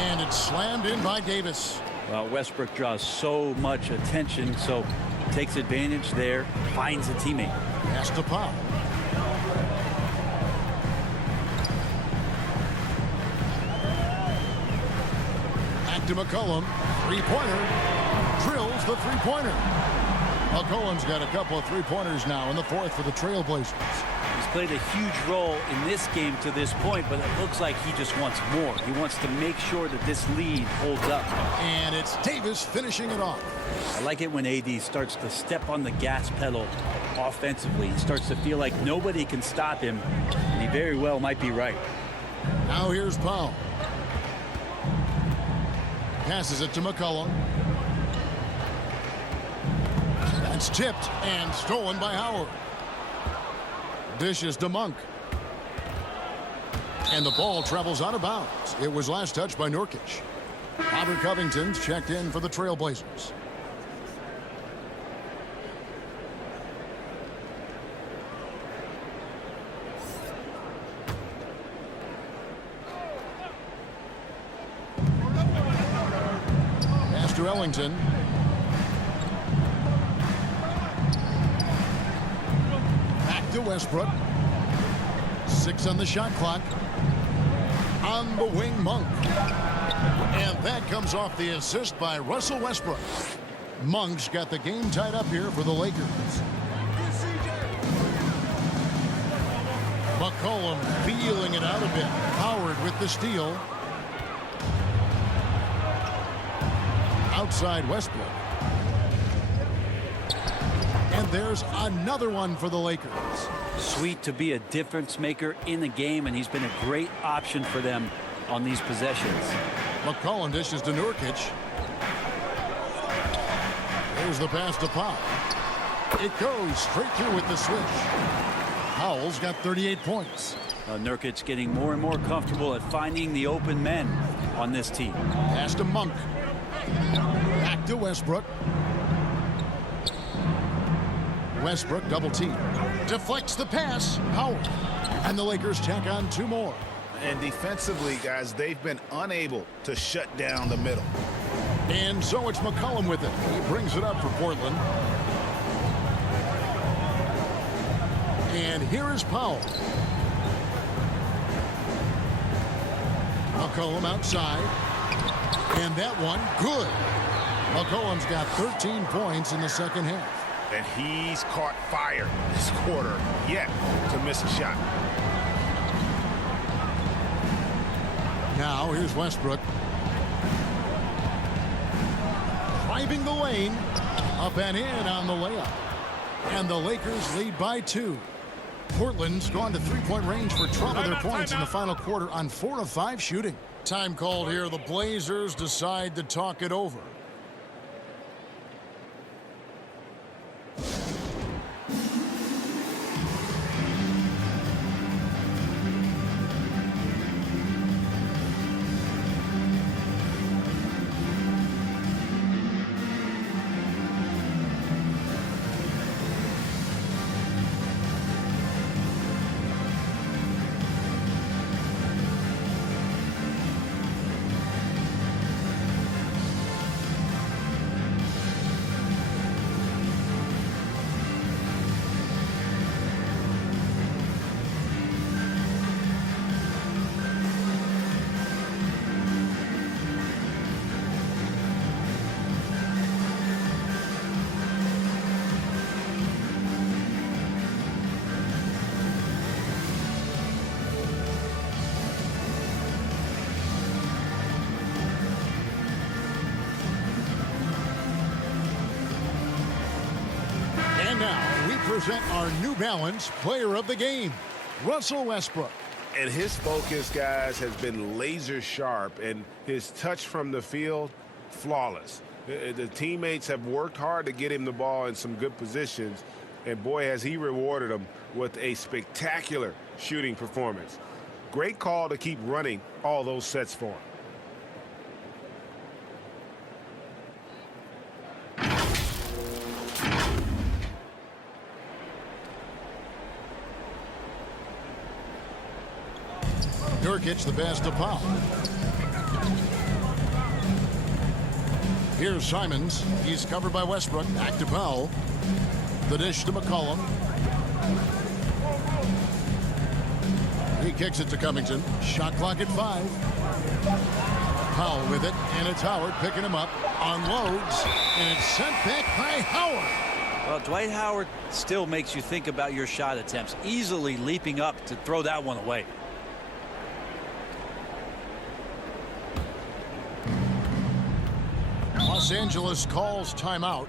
And it's slammed in by Davis. Well, Westbrook draws so much attention, so takes advantage there, finds a teammate. Pass to Powell. Back to McCollum. 3-pointer. Drills the 3-pointer. McCollum's got a couple of 3-pointers now in the 4th for the Trailblazers. He's played a huge role in this game to this point, but it looks like he just wants more. He wants to make sure that this lead holds up. And it's Davis finishing it off. I like it when AD starts to step on the gas pedal offensively. He starts to feel like nobody can stop him, and he very well might be right. Now here's Powell. Passes it to McCollum. That's tipped and stolen by Howard. Dishes to Monk. And the ball travels out of bounds. It was last touched by Nurkic. Robert Covington's checked in for the Trailblazers. Ellington. Back to Westbrook. 6 on the shot clock. On the wing, Monk. And that comes off the assist by Russell Westbrook. Monk's got the game tied up here for the Lakers. McCollum feeling it out a bit. Howard with the steal. Outside Westbrook. And there's another one for the Lakers. Sweet to be a difference maker in the game, and he's been a great option for them on these possessions. McCollum dishes to Nurkic. There's the pass to Pop. It goes straight through with the switch. Powell's got 38 points. Nurkic getting more and more comfortable at finding the open men on this team. Pass to Monk. Back to Westbrook. Westbrook double team. Deflects the pass. Howard. And the Lakers tack on 2 more. And defensively, guys, they've been unable to shut down the middle. And so it's McCollum with it. He brings it up for Portland. And here is Powell. McCollum outside. And that one, good. McCollum's got 13 points in the second half. And he's caught fire this quarter, yet to miss a shot. Now here's Westbrook. Driving the lane. Up and in on the layup. And the Lakers lead by 2. Portland's gone to 3-point range for 12 of their points in the final quarter on 4 of 5 shooting. Time called here. The Blazers decide to talk it over. Present our New Balance player of the game, Russell Westbrook. And his focus, guys, has been laser sharp, and his touch from the field, flawless. The teammates have worked hard to get him the ball in some good positions, and boy, has he rewarded them with a spectacular shooting performance. Great call to keep running all those sets for him. Nurkic the pass to Powell. Here's Simons. He's covered by Westbrook. Back to Powell. The dish to McCollum. He kicks it to Covington. Shot clock at 5. Powell with it, and it's Howard picking him up. Unloads, and it's sent back by Howard. Well, Dwight Howard still makes you think about your shot attempts, easily leaping up to throw that one away. Los Angeles calls timeout.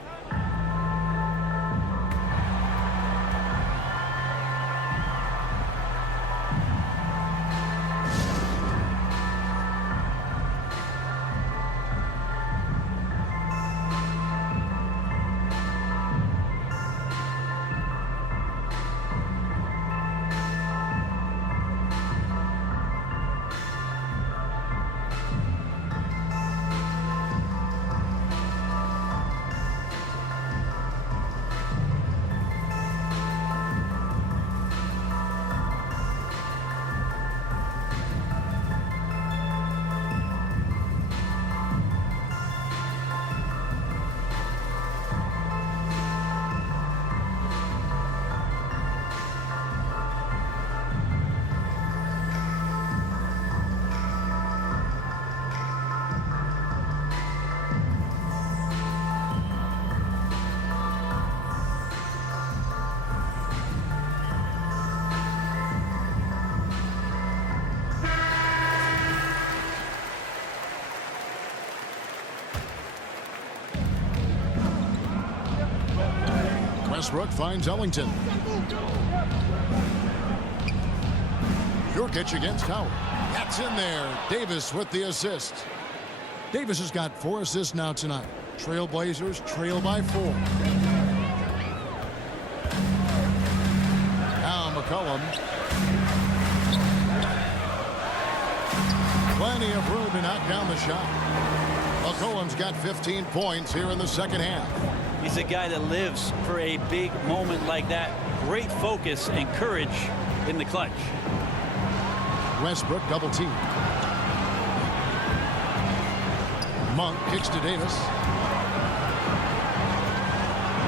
Westbrook finds Ellington. Nurkic against Howard. That's in there. Davis with the assist. Davis has got 4 assists now tonight. Trailblazers trail by 4. Now McCollum. Plenty of room to knock down the shot. McCollum's got 15 points here in the second half. He's a guy that lives for a big moment like that. Great focus and courage in the clutch. Westbrook double team. Monk kicks to Davis.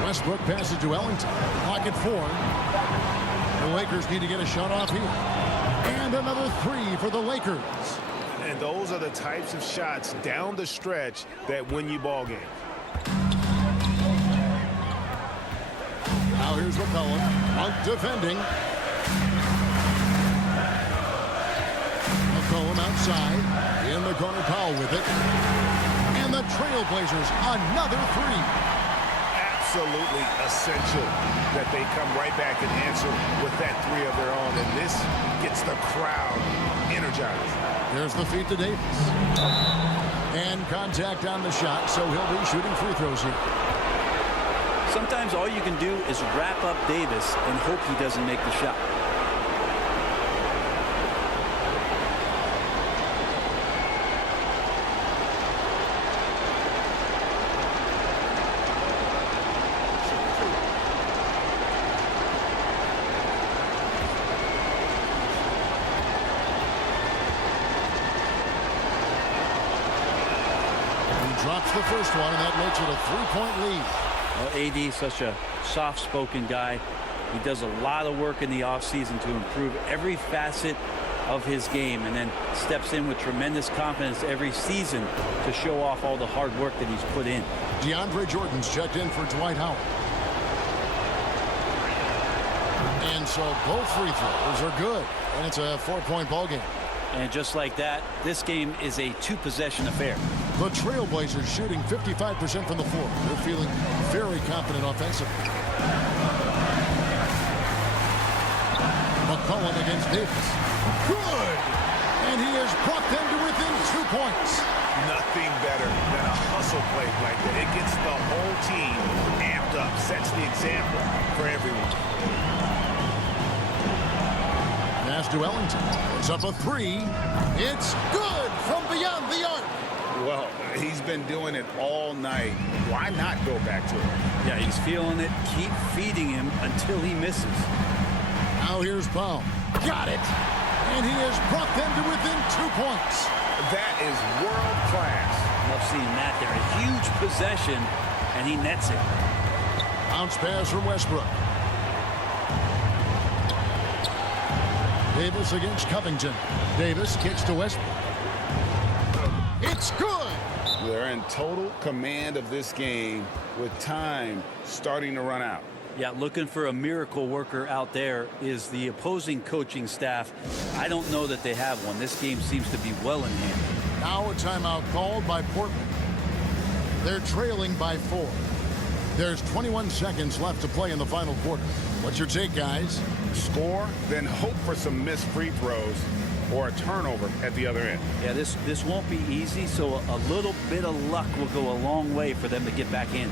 Westbrook passes to Ellington. Clock at 4. The Lakers need to get a shot off here. And another 3 for the Lakers. And those are the types of shots down the stretch that win you ball games. Now here's McCollum. Monk defending. McCollum outside. In the corner, Powell with it. And the Trailblazers another 3. Absolutely essential that they come right back and answer with that 3 of their own. And this gets the crowd energized. There's the feed to Davis. And contact on the shot, so he'll be shooting free throws here. Sometimes all you can do is wrap up Davis and hope he doesn't make the shot. Drops the first one, and that makes it a 3-point lead. Well, AD, such a soft-spoken guy. He does a lot of work in the offseason to improve every facet of his game, and then steps in with tremendous confidence every season to show off all the hard work that he's put in. DeAndre Jordan's checked in for Dwight Howard. And so both free throws are good, and it's a 4-point ball game. And just like that, this game is a 2-possession affair. The Trailblazers shooting 55% from the floor. They're feeling very confident offensively. McCollum against Davis. Good! And he has brought them to within 2 points. Nothing better than a hustle play like that. It gets the whole team amped up, sets the example for everyone. Pass to Ellington. It's up a 3. It's good from beyond the arc. Well, he's been doing it all night. Why not go back to it? Yeah, he's feeling it. Keep feeding him until he misses. Now here's Powell. Got it. And he has brought them to within 2 points. That is world class. Love seeing that there. A huge possession, and he nets it. Bounce pass from Westbrook. Davis against Covington. Davis kicks to Westbrook. It's good. They're in total command of this game with time starting to run out. Yeah, looking for a miracle worker out there is the opposing coaching staff. I don't know that they have one. This game seems to be well in hand. Now a timeout called by Portland. They're trailing by 4. There's 21 seconds left to play in the final quarter. What's your take, guys? Score, then hope for some missed free throws or a turnover at the other end. Yeah, this won't be easy, so a little bit of luck will go a long way for them to get back in.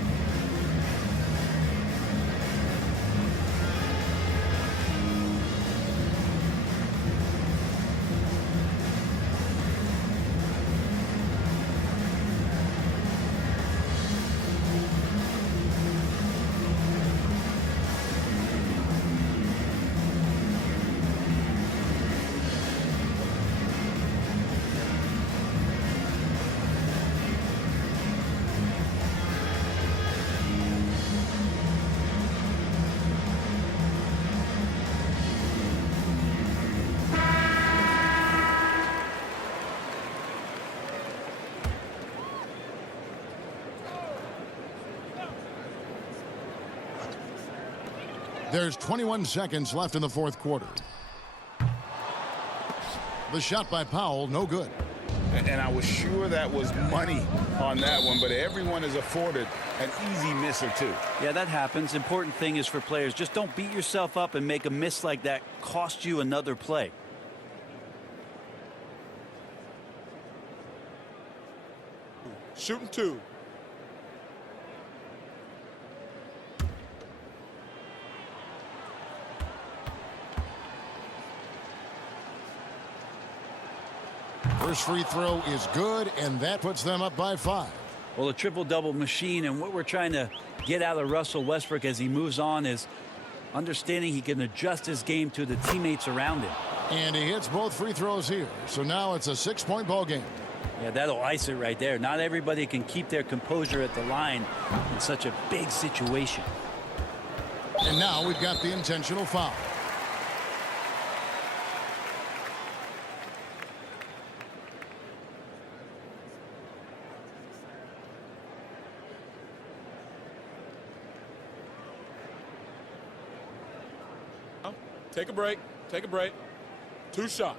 There's 21 seconds left in the fourth quarter. The shot by Powell, no good. And I was sure that was money on that one, but everyone is afforded an easy miss or two. Yeah, that happens. Important thing is for players, just don't beat yourself up and make a miss like that cost you another play. Shooting 2. First free throw is good, and that puts them up by 5. Well, a triple-double machine, and what we're trying to get out of Russell Westbrook as he moves on is understanding he can adjust his game to the teammates around him. And he hits both free throws here. So now it's a 6-point ball game. Yeah, that'll ice it right there. Not everybody can keep their composure at the line in such a big situation. And now we've got the intentional foul. Take a break. Take a break. 2 shots.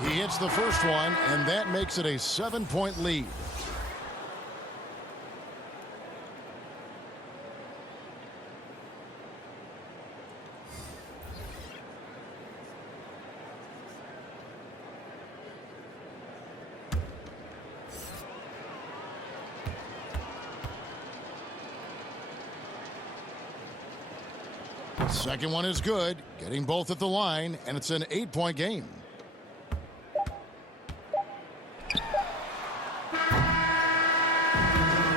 He hits the first one, and that makes it a 7-point lead. Second one is good, getting both at the line, and it's an 8-point game.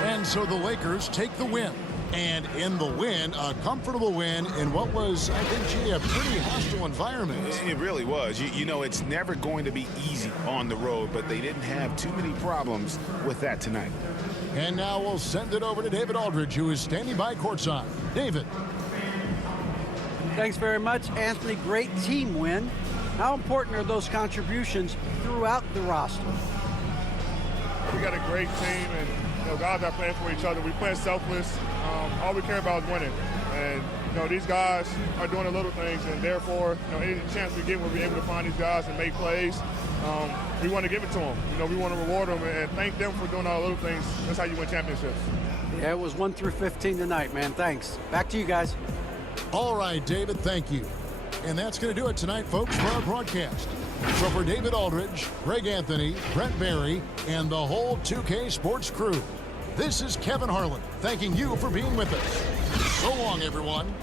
And so the Lakers take the win. And in the win, a comfortable win in what was, I think, gee, a pretty hostile environment. It really was. You know, it's never going to be easy on the road, but they didn't have too many problems with that tonight. And now we'll send it over to David Aldridge, who is standing by courtside. David. Thanks very much, Anthony. Great team win. How important are those contributions throughout the roster? We got a great team, and guys are playing for each other. We play selfless. All we care about is winning. And these guys are doing the little things, and therefore, any chance we get, we'll be able to find these guys and make plays. We want to give it to them. We want to reward them and thank them for doing all the little things. That's how you win championships. Yeah, it was 1 through 15 tonight, man. Thanks. Back to you guys. All right, David, thank you. And that's going to do it tonight, folks, for our broadcast. So for David Aldridge, Greg Anthony, Brent Barry, and the whole 2K Sports crew, this is Kevin Harlan thanking you for being with us. So long, everyone.